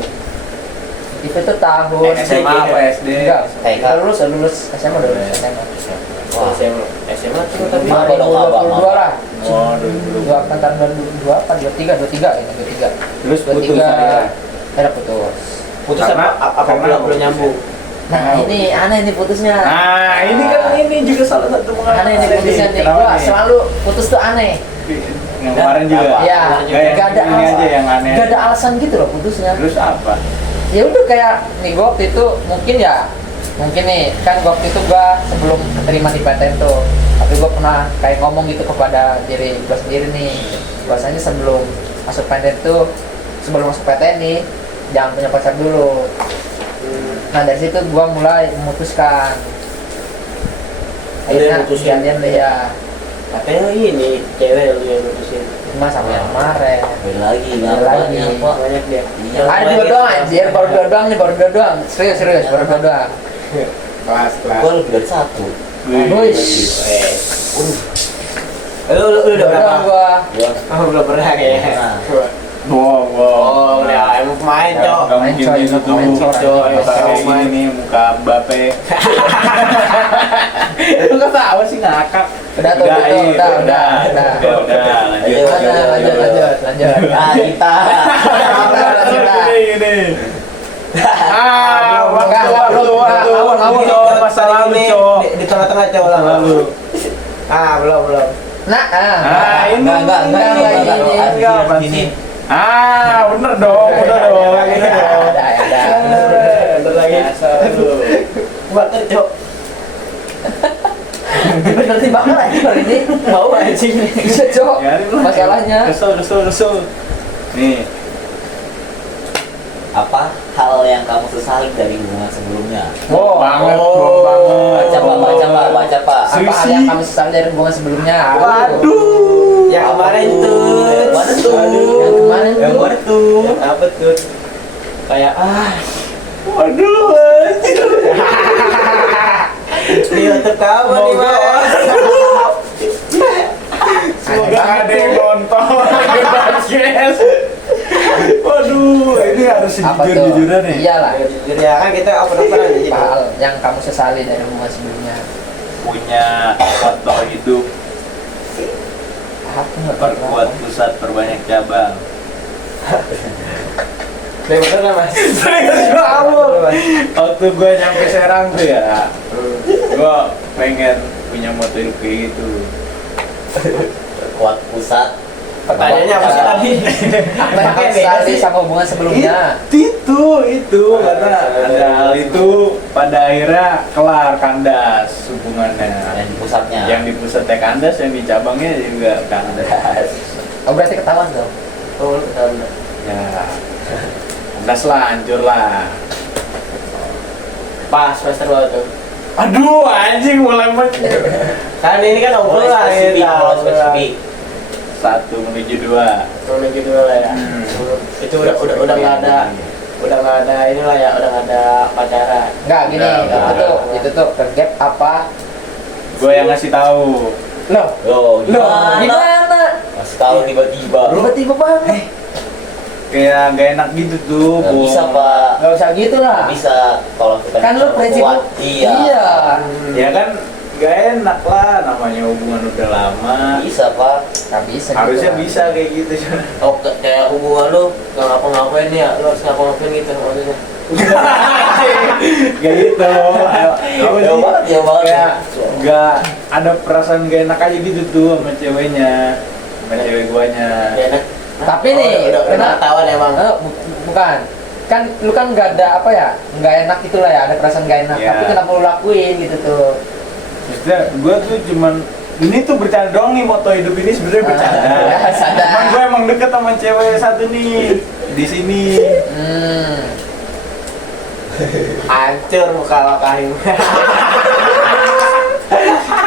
Itu tuh tahun SMA apa SD? enggak, TK. lulus SMA udah lulus SMA. Wah. SMA tuh tapi Apa dong, abang? 2022 lah. Oh, dulu. Dua antara 22 apa 23 ini 23. Terus putus 23 akhirnya. ada putus. putus Karena- apa karena belum nyambung Nah, ini aneh nih putusnya. Nah, ini kan ini juga salah satu pengalaman. Aneh nih putusnya nih. Kenapa Gua nih? selalu putus tuh aneh. Yang kemarin juga. Iya, Gak ada ini aja yang aneh. Gak ada alasan gitu loh putusnya. Terus apa? Ya udah kayak nih gua waktu itu mungkin nih kan gua waktu itu gua sebelum terima di PTN tuh, tapi gua pernah kayak ngomong gitu kepada diri gua sendiri nih, bahwasanya sebelum masuk PTN tuh, sebelum masuk PTN nih jangan punya pacar dulu. Nah dari situ gua mulai memutuskan. Akhirnya mutusin. jadian deh ya, katanya ini cewek lu yang mutusin cuma sama yang kemarin. Beda lagi, Beda nggak lagi. banyak pak. banyak dia Iya. Ada dua doang anjir, baru dua doang nih, baru dua doang. Serius, baru dua doang. kelas Gua lebih dari satu. Wush. lu udah Dua berapa doang gua. Gua belum pernah kayaknya Pernah. Bohong, oh udah emang pemain cok Gak Main mungkin coy, gitu tuh. main coy. Muka ini nih, muka Mbappe. Lu ketawa sih ngakak. Udah tuh, Udah. lanjut. Ayo, Lanjut. Ah, kita. Gini. Ah, Enggak, waktu ngawur. Cowok, masa lalu cowok. di tengah-tengah cowok lah Lalu. belum Nah, Ah, ini Enggak, enggak, ini. Ah, bener dong, bener dong. Ini dong. Ada. bakar cok. Bener dibakar aja kali ini. Mau anjing. Bisa cok. Biarin lah. Masalahnya. Kesel. Nih, Apa hal yang kamu sesali dari hubungan sebelumnya? bom banget. Baca pak. Apa hal yang kamu sesali dari hubungan sebelumnya? Waduh. Yang kemarin tuh. Yang mana tuh? Yang kemarin Yang tuh. mana tuh? Yang apa tuh? Kayak Waduh. Anjir. di YouTube kamu nih mas. Semoga ada yang nonton di podcast. Waduh, ini harus Apa tuh? jujur-jujuran nih. Iyalah. Jujur ya kan kita open-open aja gitu. Apa hal yang kamu sesali dari hubungan sebelumnya? Punya foto hidup, Aku nggak perkuat pusat, perbanyak cabang. Bener lah mas. Serius kamu? Waktu gue nyampe Serang tuh ya, gue pengen punya motor kayak gitu. Kuat pusat. Pertanyaannya apa sih tadi? Apa yang kamu sesali sama hubungan sebelumnya? Itu karena ada hal itu pada akhirnya kelar kandas hubungannya. Yang di pusatnya. Yang di pusatnya kandas, yang di cabangnya juga kandas. Oh berarti ketahuan dong. Oh, betul. Ya, kandas lah, hancur lah. Pas semester berapa tuh? Aduh, anjing mulai Kan ini kan Mulai obrolan spesifik, ya. mulai spesifik. 1 menuju 2. Menuju dulu lah ya. Itu udah nggak ada inilah ya, udah nggak ada pacaran. Enggak gini, Enggak. itu tuh ke gap apa? Gue yang ngasih tahu. Loh, Loh, gimana? gimana? Masih tahu tiba-tiba. Tiba-tiba banget. Kayak gak enak gitu tuh. Nggak Bung. bisa pak. Gak usah gitu lah. Nggak bisa kalau kita Kan lu prinsip kuat. Iya. Ya kan gak enak lah, namanya hubungan udah lama. Bisa pak. Gak bisa. Harusnya gitu. bisa kayak gitu. Oh, kayak hubungan lu nggak ngapa-ngapain ya, lu harus ngapa-ngapain gitu maksudnya. Kayak gitu. Apa Jauh banget, jauh banget. Kayak gak ada perasaan gak enak aja gitu tuh sama ceweknya, sama cewek guanya. Ya enak. Tapi nih, udah kenapa- ketahuan emang. Bukan. Kan lu kan nggak ada apa ya, nggak enak itulah ya, ada perasaan nggak enak. Iya. Tapi kenapa lu lakuin gitu tuh? Maksudnya gue tuh cuman ini tuh bercanda doang nih, moto hidup ini sebenarnya bercanda. Ya, sadar. Cuman gue emang deket sama cewek satu nih di sini. Hancur muka lo kahim.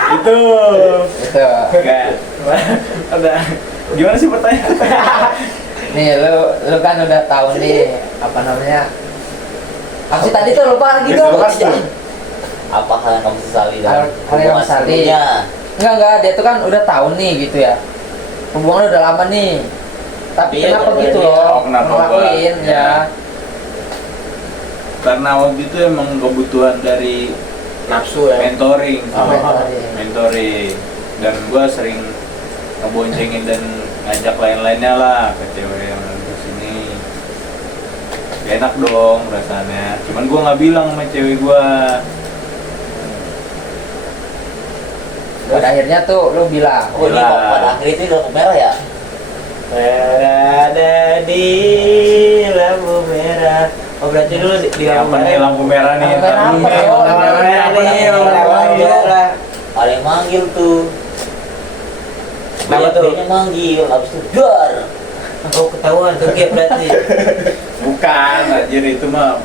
Itu Gitu. kayak ada gimana sih pertanyaan? Nih lu kan udah tahu nih apa namanya? Apa sih tadi tuh lupa lagi tuh. Jelas tuh. Apa hal yang kamu sesali Hal dari yang hubungan sesali. sebelumnya? Enggak, dia tuh kan udah tahu nih gitu ya. Hubungan udah lama nih. Tapi Iya, kenapa bener-bener gitu dia. loh? Oh, kenapa ngelakuin gua- ya. Karena waktu itu emang kebutuhan dari Nafsu ya. mentoring, Mentoring. dan gue sering ngeboncengin dan ngajak lain-lainnya lah ke cewek yang ada di sini. Gak enak dong rasanya. Cuman gue nggak bilang sama cewek gue. Pada akhirnya tuh lu bilang, Oh ini Gila. pada akhir itu lampu merah ya? Berada di lampu merah. Oh berarti dulu di Apa nih lampu merah nih? Lampu merah Lampu apa, Cok? merah nih, lampu merah. Ada yang manggil tuh. Kenapa tuh? Dia manggil, habis itu dar. Oh ketahuan tuh kayak berarti. Bukan, anjir itu mah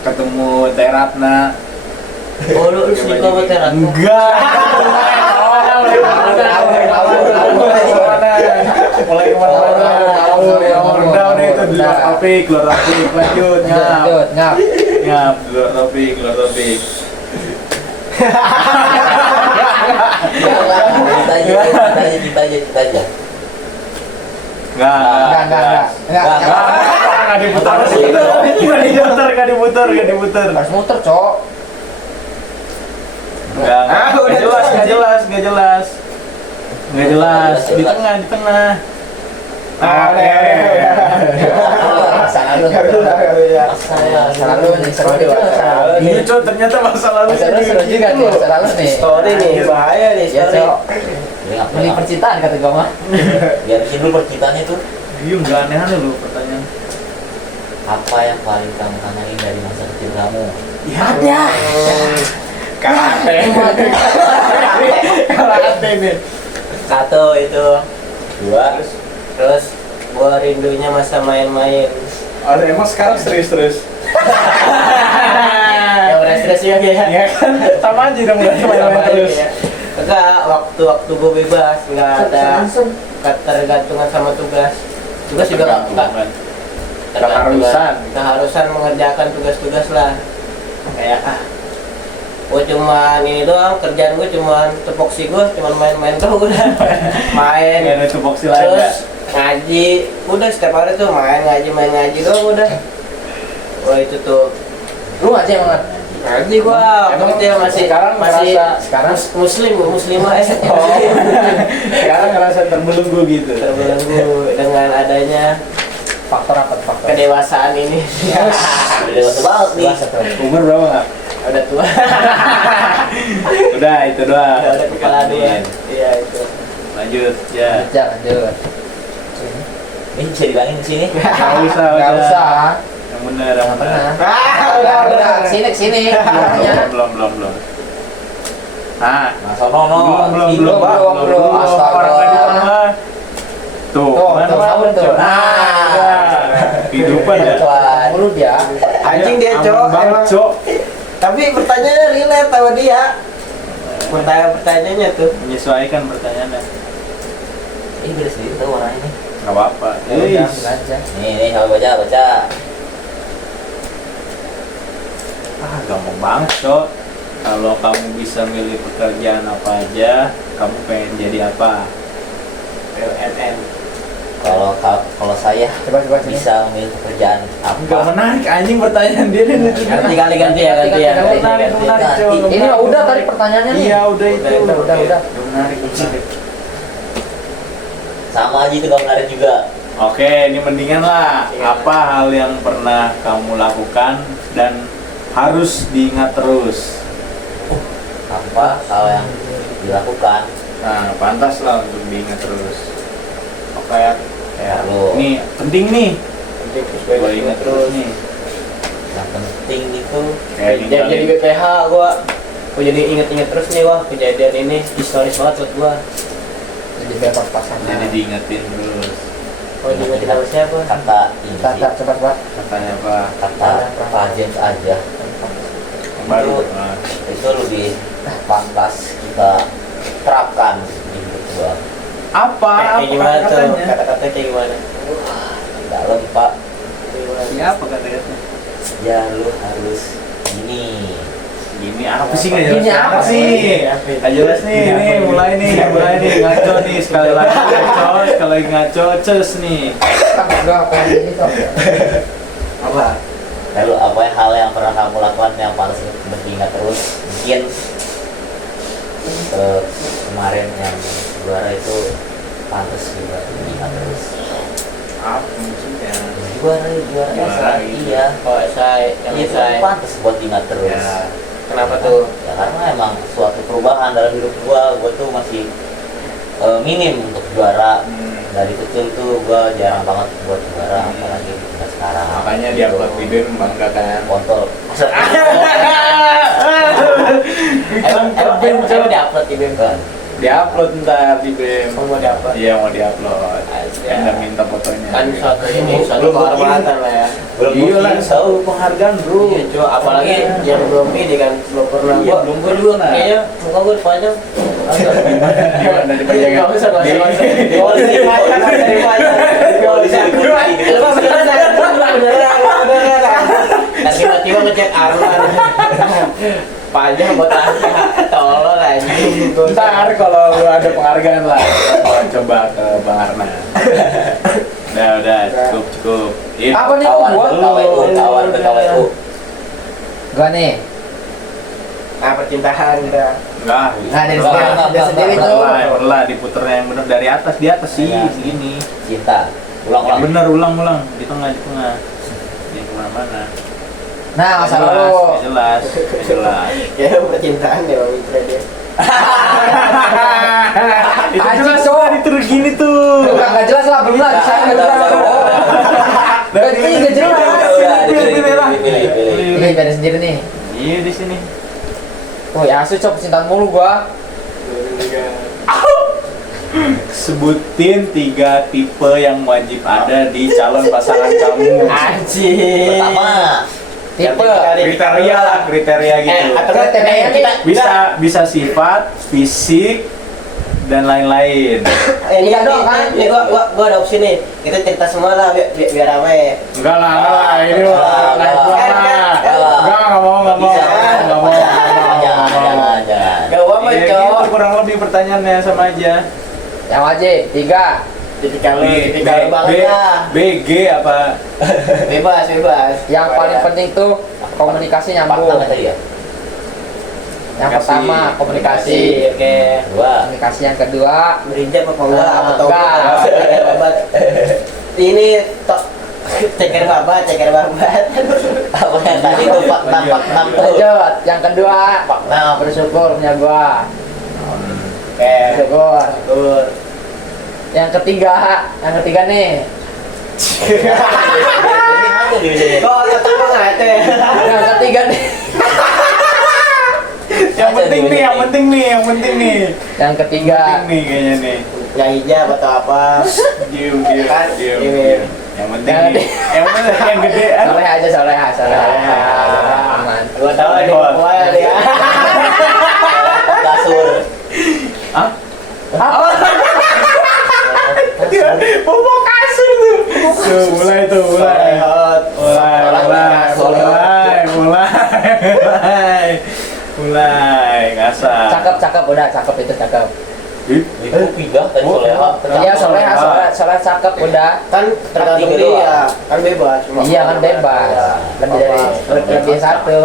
ketemu Teratna. Oh lu selingkuh sama Terat? Enggak. Mulai kemana-mana. Udah itu di luar topik, lanjut, ngap. ngap. Ngap, di luar topik. Kita aja. Enggak. Enggak diputar. Enggak diputar. Harus muter, Cok. Enggak jelas. Di tengah. Oke. Masalah lu. Masalah lu nih seru nih, masalah lu nih. Ini Cok, ternyata masalah lu Masalah lu seru juga nih, masalah lu nih. Story nih bahaya nih Ya, story. Cok. Mending percintaan kata gua mah. Biar dulu percintaannya tuh. Iya, enggak aneh-aneh lu pertanyaan. Apa yang paling kamu kangenin dari masa kecil kamu? Ada. Satu itu. Dua. Terus gua rindunya masa main-main. Oh, emang sekarang serius-serius? Ya udah stres ya ya. Ya kan, sama aja dong udah main-main terus. Enggak, waktu gue bebas, enggak ada ketergantungan sama tugas. Tugas juga enggak keharusan mengerjakan tugas-tugas lah. Kayak gue cuman ini doang, kerjaan gue cuman tupoksi gue cuman main-main tuh udah. Main. Nggak ada tupoksi lain ya? Terus ngaji, udah setiap hari tuh main ngaji doang udah. Wah itu tuh. Lu ngaji emang? Ngaji gua, Emang waktu kecil masih masih sekarang muslimah Sekarang ngerasa terbelenggu gitu. terbelenggu dengan adanya faktor apa tuh faktor? kedewasaan ini. Udah dewasa banget nih. Dewasa tuh. Umur berapa nggak? Udah tua. Udah, itu doang. Udah kepala dua. Iya itu. Lanjut, ya. Lanjut. Ini bisa dibilangin di sini. Nggak usah, Nggak udah. usah. Yang bener, yang bener. Udah. Sini. Belum. Ah, Nah, sono no. belum. Astaga. Orang tadi pernah. Tuh, mana Tuh, tuh. Nah, kehidupan ya. Mulu dia. Anjing dia, Aman Cok. banget, Emang. Cok. Tapi pertanyaannya relate sama dia. Pertanyaannya tuh. Menyesuaikan pertanyaannya. Ini beda sendiri tuh warna ini. Nggak apa-apa. Ya udah, Eish. belajar. Nih, sama baca. Gampang banget, Cok. Kalau kamu bisa milih pekerjaan apa aja, kamu pengen jadi apa? BUMN. Kalau saya Coba sini. bisa memilih pekerjaan Nggak apa? menarik, anjing pertanyaan dia nih. Ganti ya. Menarik, Cok. Ini mah udah tadi pertanyaannya nih. Iya, udah itu. Udah. Menarik. Sama aja itu gak menarik juga. Oke, ini mendingan lah. Iya. Apa hal yang pernah kamu lakukan dan harus diingat terus? Apa hal yang dilakukan? Nah, pantas lah untuk diingat terus. Oke, Perlu. Nih, penting nih. Penting Gua ingat terus nih. Yang penting itu Kayak Jadi ninggalin. BPH gua jadi inget-inget terus nih wah kejadian ini historis banget buat gua. Jadi bebas pasangan. Jadi diingetin terus. Oh diingetin sama siapa? kata ini sih, Coba. Katanya apa? kata Pak James aja. Yang baru. Itu- Nah, Itu lebih pantas kita terapkan di hidup gua. apa Kayak gimana tuh? katanya? Kata-kata kayak gimana? Dalam Pak, Ya, apa katanya? ya lu harus gini. Gini apa sih nggak jelas? Gini apa sih? sih? Nggak jelas nih, nih mulai nih ngaco nih sekali lagi ngaco, cus nih. Enggak apa ini kok. Apa? Lalu apa hal yang pernah kamu lakukan yang pantas untuk diingat terus? Mungkin kemarin yang juara itu pantas juga diingat terus. Apa maksudnya? Juara Juara, iya. Oh saya yang Iya, itu saya. pantas buat diingat terus. Ya. Kenapa tuh? Ya karena emang suatu perubahan dalam hidup gua tuh masih minim untuk juara. Dari kecil tuh gua jarang banget buat juara, apalagi di tingkat sekarang. Makanya dia upload video membanggakan. kontol. Emang di-upload di BEM kan? Diupload ntar di BEM. Oh, mau di-upload? Iya, mau diupload. Asyik. Yang minta fotonya. Kan suatu ini suatu Belum kehormatan lah ya. Iya lah, tahu penghargaan, Bro. Iya cuy, apalagi yang belum ini kan belum pernah. Iya, belum gua juga, nah. Kayaknya muka gua panjang. Gimana dipajangin? Nggak usah. Polisi Dan tiba-tiba ngecek Arman panjang buat tolol anjing. Ntar kalau lu ada penghargaan lah, coba ke Bang Arna. Udah, cukup. Apa nih kawan gua? KWU. Gua nih. Nah percintaan kita. Enggak, Nggak ada Enggak, dia sendiri tuh. Perlah diputernya yang benar dari atas, di atas sih, Iya. segini. Cinta. Yang Ulang-ulang. benar, ulang, di tengah. Di kemana-mana. Nah, masa lalu. Jelas. Ya percintaan ya Bang Mitra dia. Itu Anjing, jelas cowok. tadi terus gini tuh. Enggak jelas lah, belum lah. Saya enggak jelas. Berarti enggak jelas. Iya di sini. Oh ya asu cok cintaan mulu gua. Sebutin 3 tipe yang wajib ada di calon pasangan kamu. Anjir. Pertama, Tipe. Kriteria lah, kriteria gitu. Atau kriteria kita Bisa sifat, fisik, dan lain-lain. ini Iya dong, kan? Ini gua ada opsi nih. Kita cerita semua lah biar rame. Enggak lah, ini mah live gua lah. Enggak mau. jangan. Gak apa-apa, Ya, Cok. gitu, kurang lebih pertanyaannya sama aja. Yang wajib 3. Tipikal B, banget lah. BG apa? Bebas. Yang paling penting tuh komunikasi Fakta nyambung. nggak tadi ya? Yang Komunikasi. pertama komunikasi. Oke. Dua. Komunikasi yang kedua Berijab apa enggak? Apa tau Enggak. ceker babat. Ini tok ceker babat. Apa yang tadi tuh fakta tuh? lanjut. Yang kedua Fakta. bersyukur punya gua. Oke. Bersyukur. Tur. Yang ketiga nih. Ini hantu di sini. Kok tetap enggak teh? Yang ketiga nih. Yang penting nih. Yang ketiga Penting nih kayaknya nih. Yang hijab atau apa? Diam. Kan? Yang penting nih. Yang gede. Soleha. Aman. Gua tahu ada pokoknya dia. Kasur. Hah? Kasur. Bobo kasur tuh. Mulai. Mulai ngasar. Cakep udah cakep itu cakep. Itu pindah tadi soleha. Iya soleha cakep udah. Kan tergantung Tiga dia. Kan bebas. Iya kan bebas. Lebih dari lebih satu.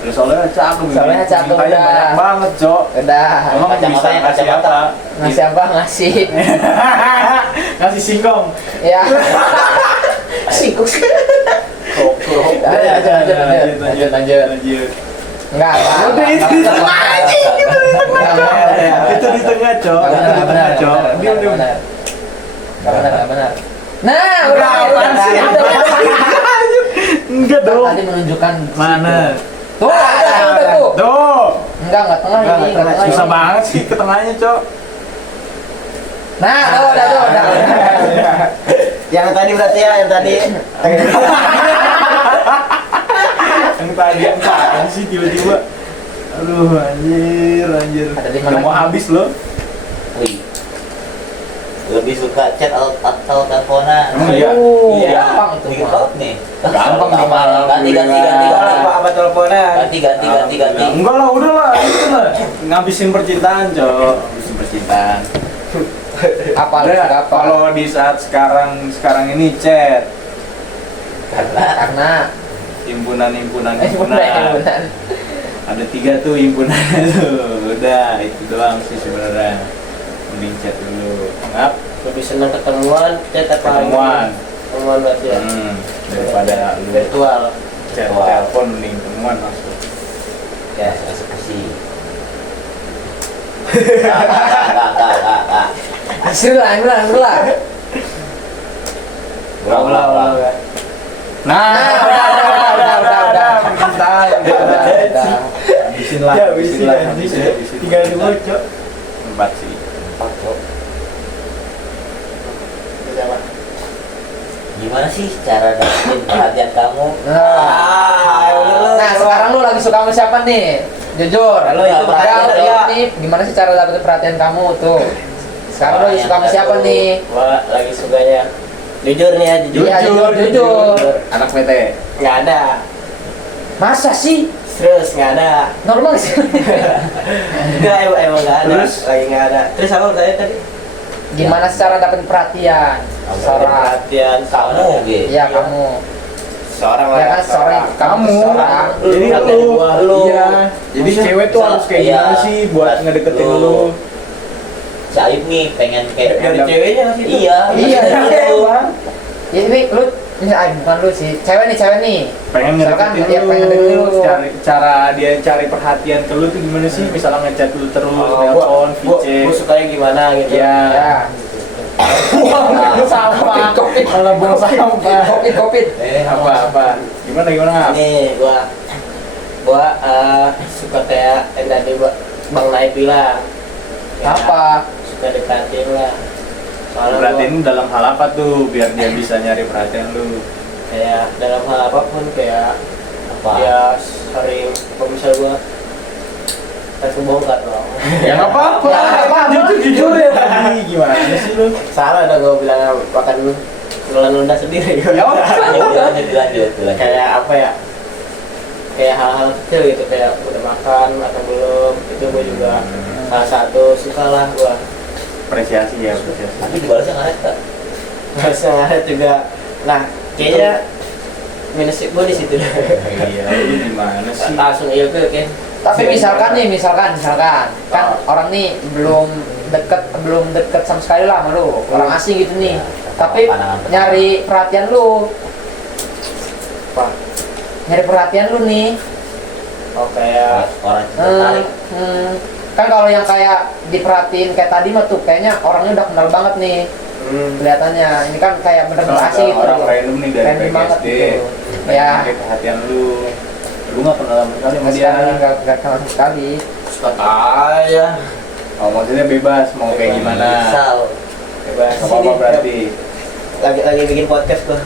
Udah soalnya cakep. Soalnya cakep, Mintanya udah. banyak banget, Cok. Udah. Emang bisa Kacamatanya ngasih kacamata. apa? Ngasih apa ngasih? Ngasih singkong. Ya. Singkuk. Lanjut. Enggak. Udah itu di tengah anjing. Itu di tengah, Cok. Itu di tengah, Cok. Diam. Enggak benar. Nah, udah. Enggak dong. Tadi menunjukkan Mana? tuh, ada tuh. Tuh. Enggak tengah ini, enggak tengah. Susah ini. banget sih ke tengahnya, Cok. Nah, tuh, udah. Yang tadi berarti ya, yang tadi. Yang tadi yang apaan sih tiba-tiba. Aduh, anjir. Ada di mana? Udah mau habis loh. Wih. Lebih suka chat atau teleponan? Emang iya? Iya. Gampang itu Bikin mah. paut nih. Gampang nih, Apa? Ganti. Apa teleponan? Ganti. Enggak lah, udah lah. Itu lah. Ngabisin percintaan, Cok. Ngabisin percintaan. Apa Udah, apa? kalau di saat sekarang ini chat Karena himpunan. Benar. Ada 3 tuh himpunannya tuh. Udah, itu doang sih sebenarnya. Mending chat dulu. Ngap, Lebih senang ketemuan, chat apa? ketemuan. Ketemuan berarti ya. Daripada lu Virtual. chat telepon, mending ketemuan langsung. ya eksekusi. Enggak. Ulang. Ulang. Nah, udah. percintaan. Udah. Habisin lah. Ya, habisin. Tinggal 2, Cok. 4 sih. Gimana sih cara dapetin perhatian kamu? Nah, sekarang lu lagi suka sama siapa nih? Jujur. Kalau itu pertanyaan ya. nih, gimana sih cara dapetin perhatian kamu tuh? Sekarang lu lagi suka sama siapa nih? Wah, lagi sukanya. Jujur nih ya, jujur. Iya, jujur. Anak PT. Nggak ada. Masa sih? Terus nggak ada. Normal sih. Enggak, emang nggak ada. Terus? Lagi nggak ada. Terus apa bertanya tadi? Gimana cara dapetin perhatian? Seorang. Perhatian Kamu, gitu. Iya, kamu. seorang Ya kan seorang Kamu. seorang. Jadi Perhatian lu. gua, lu. Iya. Jadi Maksudnya, cewek tuh harus kayak iya. gimana sih buat ngedeketin lu? Si Aib nih pengen kayak Dari ceweknya sih. Iya. Iya, Iya. Ya, ini lu bukan lu sih. Cewek nih. Pengen Misalkan ngedeketin dia lu. pengen deketin lu. Cara dia cari perhatian ke lu tuh gimana sih? Misalnya ngechat lu terus, Oh, nelpon, gua VC. sukanya gimana gitu. Iya. Ya. Sampah. Covid. Malah buang sampah. Covid. Eh, Apa? Gimana? Ini gua Gua suka kayak yang tadi Bang Naif bilang. Ya, Apa? suka diperhatiin lah. Soalnya Perhatiin dalam hal apa tuh biar dia bisa nyari perhatian lu? kayak dalam hal apapun kayak Apa? dia sering kalau misal gua harus bongkar dong. Ya nggak apa-apa. Ya, nggak apa-apa. Jujur ya tadi gimana sih lu? Salah dong gua bilang makan nelan ludah sendiri. Ya Lanjut. Kayak apa ya? Kayak hal-hal kecil gitu kayak udah makan atau belum itu gua juga salah satu sukalah gua. Apresiasi ya, apresiasi. Tapi dibalasnya ngaret tak? Terus yang ada juga, nah kayaknya minus gue di situ dah. Iya, lu gimana sih? Langsung iya gue kayak. Tapi misalkan kan orang nih belum deket sama sekali lah sama lu, orang asing gitu nih. Tapi nyari perhatian lu. Apa? Nyari perhatian lu nih. Oh kayak Orang tertarik. Kan kalau yang kayak diperhatiin kayak tadi mah tuh kayaknya orangnya udah kenal banget nih kelihatannya. Ini kan kayak bener-bener asing gitu. Orang random nih dari Random banget PGSD. gitu. Ya. Nyari perhatian lu. Lu nggak pernah sama sekali sama Sama dia. sekali nggak kenal sama sekali. suka aja. Oh, maksudnya bebas mau kayak gimana? Misal. Bebas. Gak apa-apa berarti. Lagi bikin podcast gua.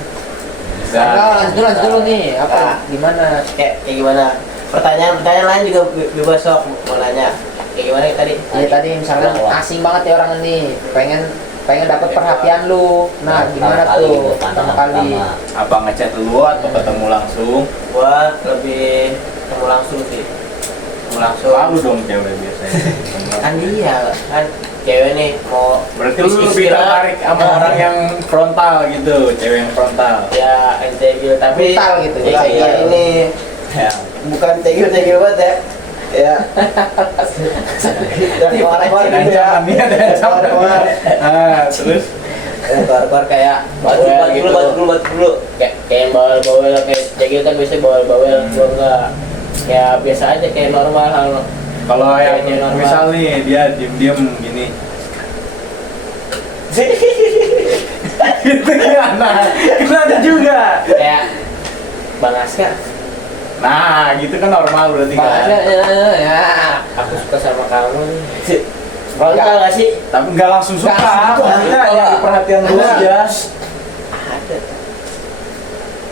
Enggak, lanjut dulu nih. Ah. Apa? Gimana? Kayak gimana? Pertanyaan lain juga bebas sok mau nanya. Kayak gimana tadi? Ya tadi misalnya asing banget ya orang ini, pengen dapat perhatian lu. Nah, gimana Pertama kali, tuh? itu Pertama pandangan kali. pertama. Apa ngechat lu atau ketemu langsung? Gua lebih ketemu langsung sih. Ketemu langsung. Selalu dong cewek biasanya. Kan dia kan cewek nih mau Berarti lu lebih tertarik sama orang yang frontal gitu, cewek yang frontal. ya NTG tapi Brutal gitu, ya, iya. ya ini Ya. bukan tegil banget ya. Ya. Dan keluar-keluar gitu ya. Ancaman, iya, ada ancaman. Keluar-keluar. Terus Keluar-keluar kayak Batu dulu. Kayak yang bawel-bawel kayak tegil kan biasanya bawel-bawel gua enggak. Ya biasa aja kayak normal hal. kalau yang Kayak normal. misal nih dia diem-diem gini. Gitu gimana? Itu ada juga. Kayak Bang Aska. Nah, gitu kan normal berarti kan. Bahasa ya. Aku suka sama kamu. Enggak enggak sih? Tapi nggak langsung suka. Nggak langsung suka. Maksudnya nyari perhatian lu aja. Ada.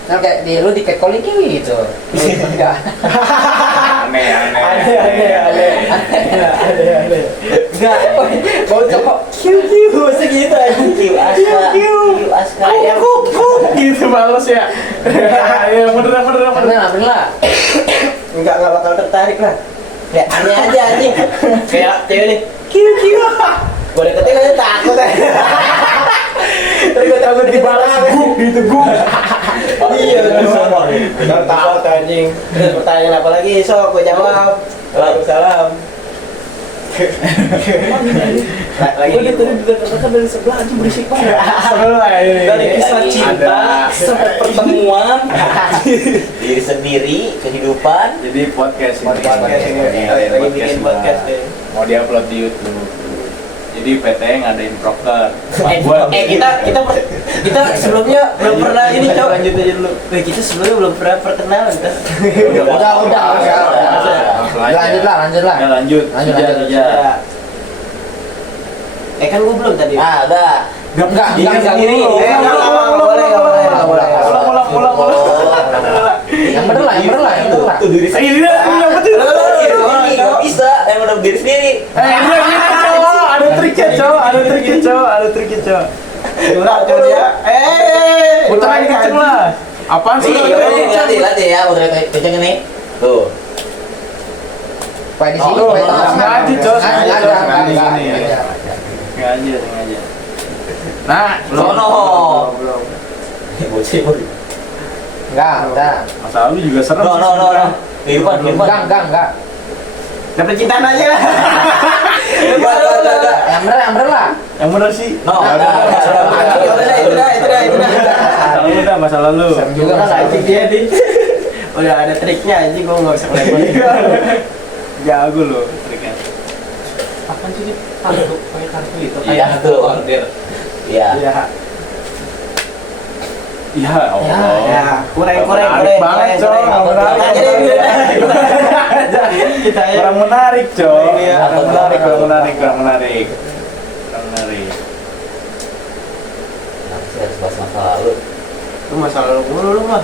Nah, kayak lu di catcalling gitu. Enggak. Aneh. Enggak. Mau coba QQ segitu aja. Aska. Ayam Kuk gitu males ya. Ya bener. Bener lah. enggak bakal tertarik lah. Ya aneh aja anjing. Kayak cewek nih. QQ. Gue deketin aja takut aja. Terus gue takut dibalas guk gitu guk. Iya, udah takut anjing. Terus pertanyaan apa lagi? Sok gue jawab. Waalaikumsalam. Lagi gitu juga ternyata dari sebelah anjing berisik banget. Seru lah ini. Dari kisah cinta sampai pertemuan. Diri sendiri, kehidupan. Jadi podcast ini. Podcast ini lagi bikin podcast deh. Mau diupload di YouTube. Jadi PT ngadain proker. Kita sebelumnya belum pernah ini coba lanjut aja dulu. Kita sebelumnya belum pernah perkenalan kita. Udah. Lanjut lah. Ya, lanjut. Lanjut. Sudah. Kan gua belum tadi. Ah, udah. Enggak sendiri. dulu. Nggak boleh. Ulang. Yang bener lah. Tuh diri sendiri. Yang penting. Nggak bisa, yang udah diri sendiri. Ada triknya cowok. Curang dia. Putar lagi kenceng lah. Apaan sih? Latih ya, udah kenceng ini. Tuh. Kayak di sini, Oh, kayak tengah. sengaja, Cok. Sengaja. Sengaja. Nah, Sono. Belum. Bocil. Enggak, udah. Masa lalu juga serem. No. Kehidupan. Enggak. Dapat cintaan aja lah. Yang bener lah. Yang bener sih. No, Itu dah. Masa lalu. Serem juga Juga masalah. anjing dia nih. Udah ada triknya anjing gua enggak bisa ngelewatin. Jago lo triknya. Apaan sih? Kartu, pakai kartu itu. Iya, tuh. Iya. Iya. Ya Allah. Ya, kurang Menarik banget, Cok. Nggak menarik. Kita ya. Kurang menarik, Cok. Iya. Kurang menarik. Nah, saya harus bahas masa lalu. Lu masalah lu mulu lu mah.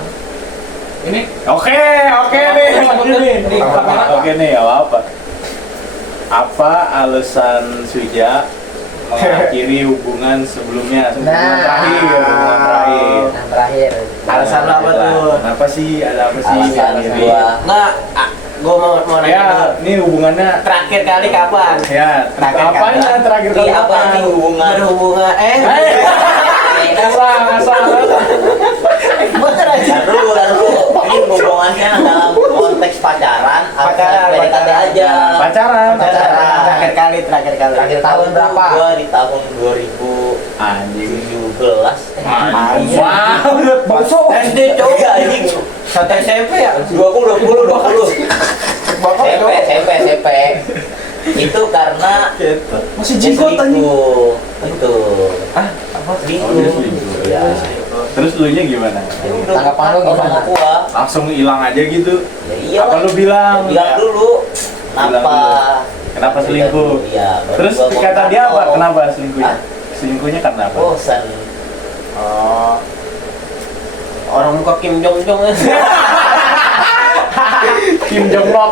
Ini oke nih. Oke nih, apa? Apa alasan Suja mengakhiri hubungan sebelumnya? Hubungan terakhir. Alasan lu apa tuh? Kenapa sih? Ada apa sih? Alasan mengakhiri? gua Nah, gua mau nanya Ya, dulu. ini hubungannya Terakhir kali kapan? ya, apanya terakhir kali Iya, apa nih hubungan? Berhubungan Ngasal. bener aja. Ntar dulu. Ini hubungannya dalam konteks pacaran, apa Pacaran, PDKT aja? Pacaran. Terakhir kali. Terakhir Tahun berapa? Gua di tahun 2017. Anjing. Wah, SD cowok. Iya, anjing. Satu SMP ya? 20. SMP. Itu karena Masih selingkuh. Itu. Ah, apa Selingkuh. Oh, dia selingkuh. Iya. Terus lu nya gimana? Ya udah, Tanggapan lu orang gimana? gua. Langsung hilang aja gitu? Ya iya. Apa lu bilang? Bilang dulu. Kenapa? Kenapa selingkuh? Iya. baru Terus gua kata dia apa? ngomong, Kenapa selingkuhnya? Hah? Selingkuhnya karena apa? Bosan. Oh. Orang muka Kim Jong Jong. Kim Jong Nok.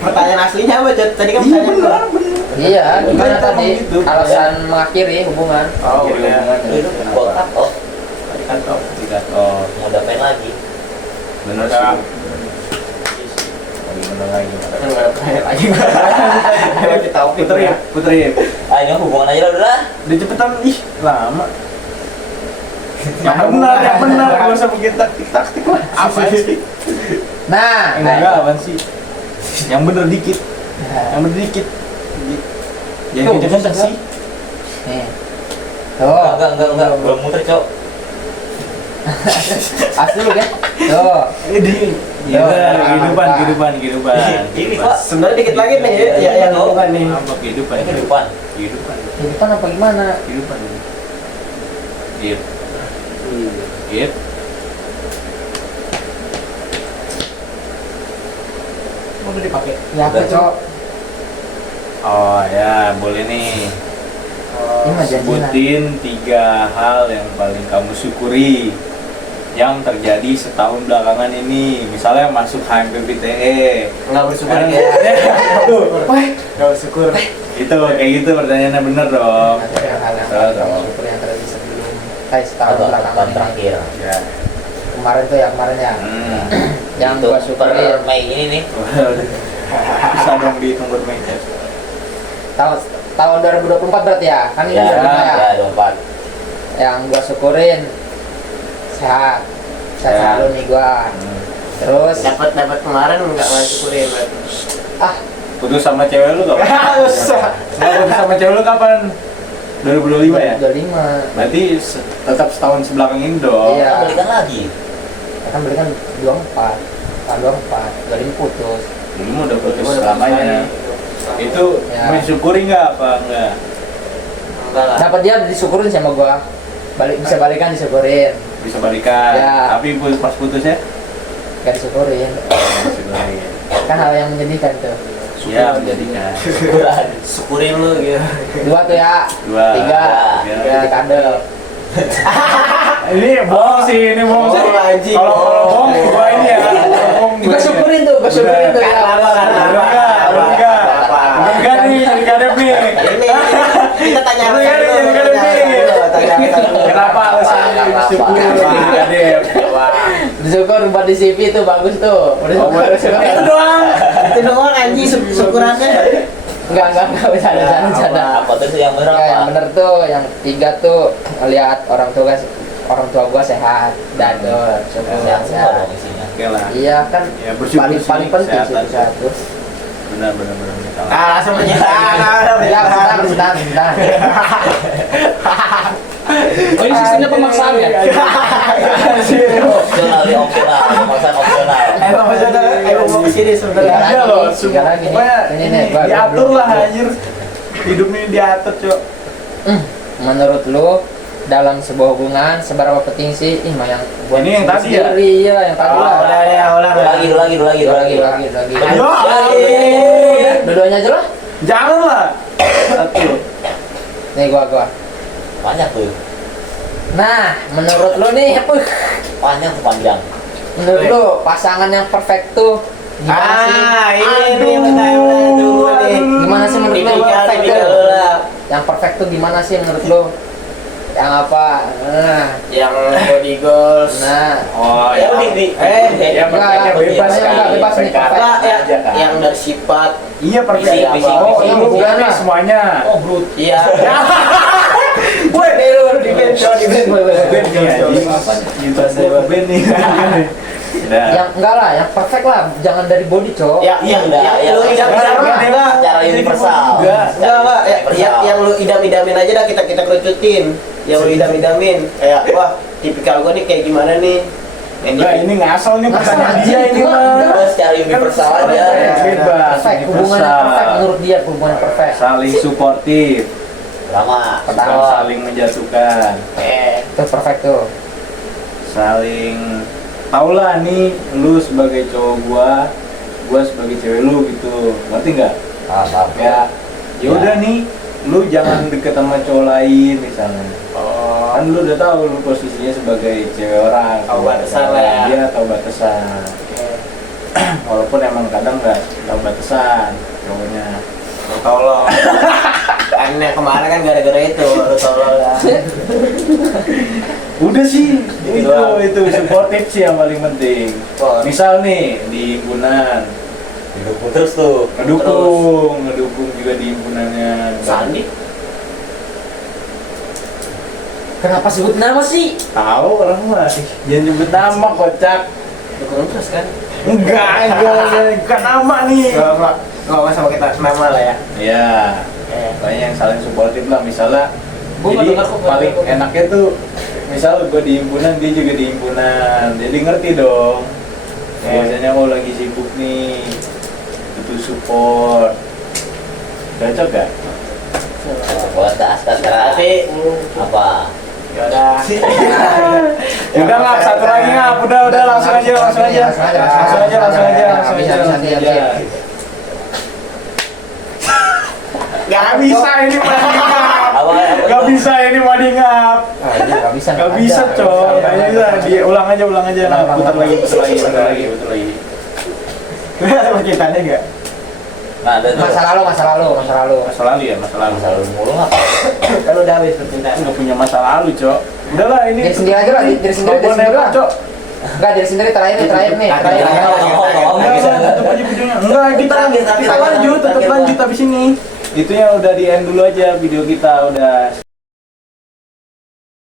Pertanyaan aslinya apa, Jod? Tadi kan pertanyaan gua. Iya, gimana Kan tadi gitu. alasan mengakhiri hubungan? Oh, Akhiri udah. hubungan. Itu gua cut off. Kan tau. Oh, Mau dapain lagi? bener sih. Gimana lagi? Kan nggak ada pertanyaan lagi. Kita Putri. Ah, ini hubungan aja lah udah lah. Udah cepetan, ih lama. Yang benar, gak usah bikin taktik lah. Apa sih? Nah, Enggak, apaan sih? Yang bener dikit. Jangan Tuh, kenceng sih. nih. Tuh, Enggak. Belum muter, Cok. asli lu kan? Tuh, Kehidupan. Ini, Pak. Sebenarnya dikit lagi nih ya yang hubungan nih. Apa kehidupan? Kehidupan. kehidupan apa gimana? Kehidupan. Git. Udah dipakai. Ya apa, Cok? Oh ya, boleh nih. Ini mah janjian. Sebutin 3 hal yang paling kamu syukuri yang terjadi setahun belakangan ini. Misalnya masuk HMPPTE. Nggak bersyukur Kan? ya. Nggak bersyukur. Itu kayak gitu pertanyaannya bener dong. Hal yang Salah dong. bersyukur yang terjadi sebelum setahun Atau belakangan tahun ini. terakhir. Ya. Kemarin tuh ya, kemarin ya. Yang Itu gua syukuri per Mei ini nih. Bisa dong dihitung bermain. tahun 2024 berarti ya? Kan ini Ya, udah lama ya. ya, 24. Yang gua syukurin sehat selalu nih gua. Terus Dapat kemarin nggak syukurin berarti. Putus sama cewek lu kapan? Putus sama cewek lu kapan? 2025 ya? 25. Berarti tetap setahun sebelakang ini dong. Iya. Kita balikan lagi. Kan belikan 24. Tahun 24. 25 putus. Dulu mah udah putus selamanya. Itu Ya. mensyukuri nggak apa enggak? Enggak lah. Dapat dia disyukurin sama gua. Bisa balikan disyukurin. Bisa balikan. Ya. Tapi pas putusnya Gak disyukurin. syukuri. Kan hal yang menyedihkan tuh. Ya menjadikan. Syukuran. Syukurin lu gitu. 2 tuh ya. 2. 3. Ya. Jadi kadel. Ini bohong sih, ini bohong sih. Oh, anjing. Kalau bohong gua ini ya. Bohong Gua syukurin tuh, gua syukurin tuh ya. Enggak nih, jadi kadep nih. Ini kita tanya Ini kan dulu, jadi kadep nih. tanya. Kenapa alasannya syukur kadep? Disyukur buat di CV tuh bagus tuh. Udah Oh, buat syukur. itu doang. Itu doang anjing syukurannya. Enggak bercanda. Apa tuh yang bener Enggak, yang apa? bener tuh, yang 3 tuh ngelihat orang tua gua sehat dan tuh syukur Sehat semua sehat. dong isinya. Oke lah. Iya kan Ya, bersyukur paling sih, paling penting sehat sih aja. sehat tuh. Benar. Ah, langsung penyitaan. Ya, bentar. Oh, ini sistemnya pemaksaan ya? Opsional, pemaksaan opsional. Emang mau kesini sebenarnya. Iya loh, Tiga lagi nih. pokoknya Ini ini nih, gua diatur belum- lah anjir. Hidup ini diatur, Cok. Menurut lu dalam sebuah hubungan seberapa penting sih mah yang buat Ini yang tadi ya? sendiri, ya yang tadi lah. udah ya ulang Lagi. Dua-duanya aja lah. Jangan lah. Satu. Nih gua. Banyak tuh. Nah, menurut lu nih, Panjang. menurut lu pasangan yang perfect tuh gimana sih? ini benar nih. Gimana sih menurut lu yang perfect tuh? Yang perfect tuh gimana sih menurut lu? Yang apa? Yang body goals. Nah, Oh, Ya, ya. ya, perfectnya bebas enggak kali. bebas nih, perfect. Enggak, aja kan. yang dari sifat. Iya, perfect. Fisik. Oh, yang Fisik. bukan nih semuanya. Oh, brut. Iya. Woi, di band. Ben nih anjing. Gitu saya Ben nih. Udah. yang enggak lah, yang perfect lah, jangan dari body, Cok. Ya, yang lu idam-idamin. Secara universal. Enggak. Enggak, Pak. Yang lu idam-idamin aja dah kita kerucutin. Yang lu idam-idamin. Kayak wah, tipikal gua nih kayak gimana nih? Enggak, ini ngasal nih Ngasal pertanyaan aja. dia ini mah. Kita secara universal aja. Bebas. Perfect, hubungannya perfect menurut dia, hubungan perfect. Saling suportif, Pertama. bukan saling menjatuhkan. Itu perfect tuh. Saling taulah nih lu sebagai cowok gua sebagai cewek lu gitu. Ngerti nggak? Paham. Ya, ya udah nih, lu jangan deket sama cowok lain misalnya. Oh. Kan lu udah tahu lu posisinya sebagai cewek orang. Tahu batasan lah ya. Dia tahu batasan. Walaupun emang kadang nggak tahu batasan cowoknya. Lu tolong. Kan yang kemarin kan gara-gara itu lu tolong ya. Udah sih, Gitu doang. itu suportif sih yang paling penting. Support. Misal nih di himpunan, Didukung terus tuh. ngedukung juga di himpunannya. Sandi. Kenapa sebut nama sih? Tahu orang mah, jangan nyebut nama kocak. Dukung terus kan? Enggak, bukan nama nih. Enggak sama kita nama lah ya. Ya, pokoknya yang saling suportif lah. Misalnya, Gua nggak jadi dengar kok, paling nggak dengar. enaknya tuh, misal gue di himpunan, dia juga di himpunan. Jadi ngerti dong. Biasanya oh lagi sibuk nih, butuh support. Cocok gak? Buat sekarang. Tapi Apa? ya udah. Udah lah, satu lagi ngap. Udah langsung aja. Langsung aja. Bisa. Gak bisa ini madingap. Gak bisa ini madingap. Gak bisa. Gak bisa cok. Gak bisa. Ulang aja. Nah, putar lagi. Ada kaitannya gak? Nah, ada tuh. Masa lalu. Masa lalu ya, masa lalu. Masalah mulu apa? Kan udah habis percintaan. Nggak punya masa lalu cok. Udahlah ini. Diri sendiri aja lah, diri sendiri lah. Cok. Enggak, diri sendiri terakhir nih. Enggak, tutup aja videonya. Enggak, kita lanjut abis ini. Itu yang udah di end dulu aja video kita udah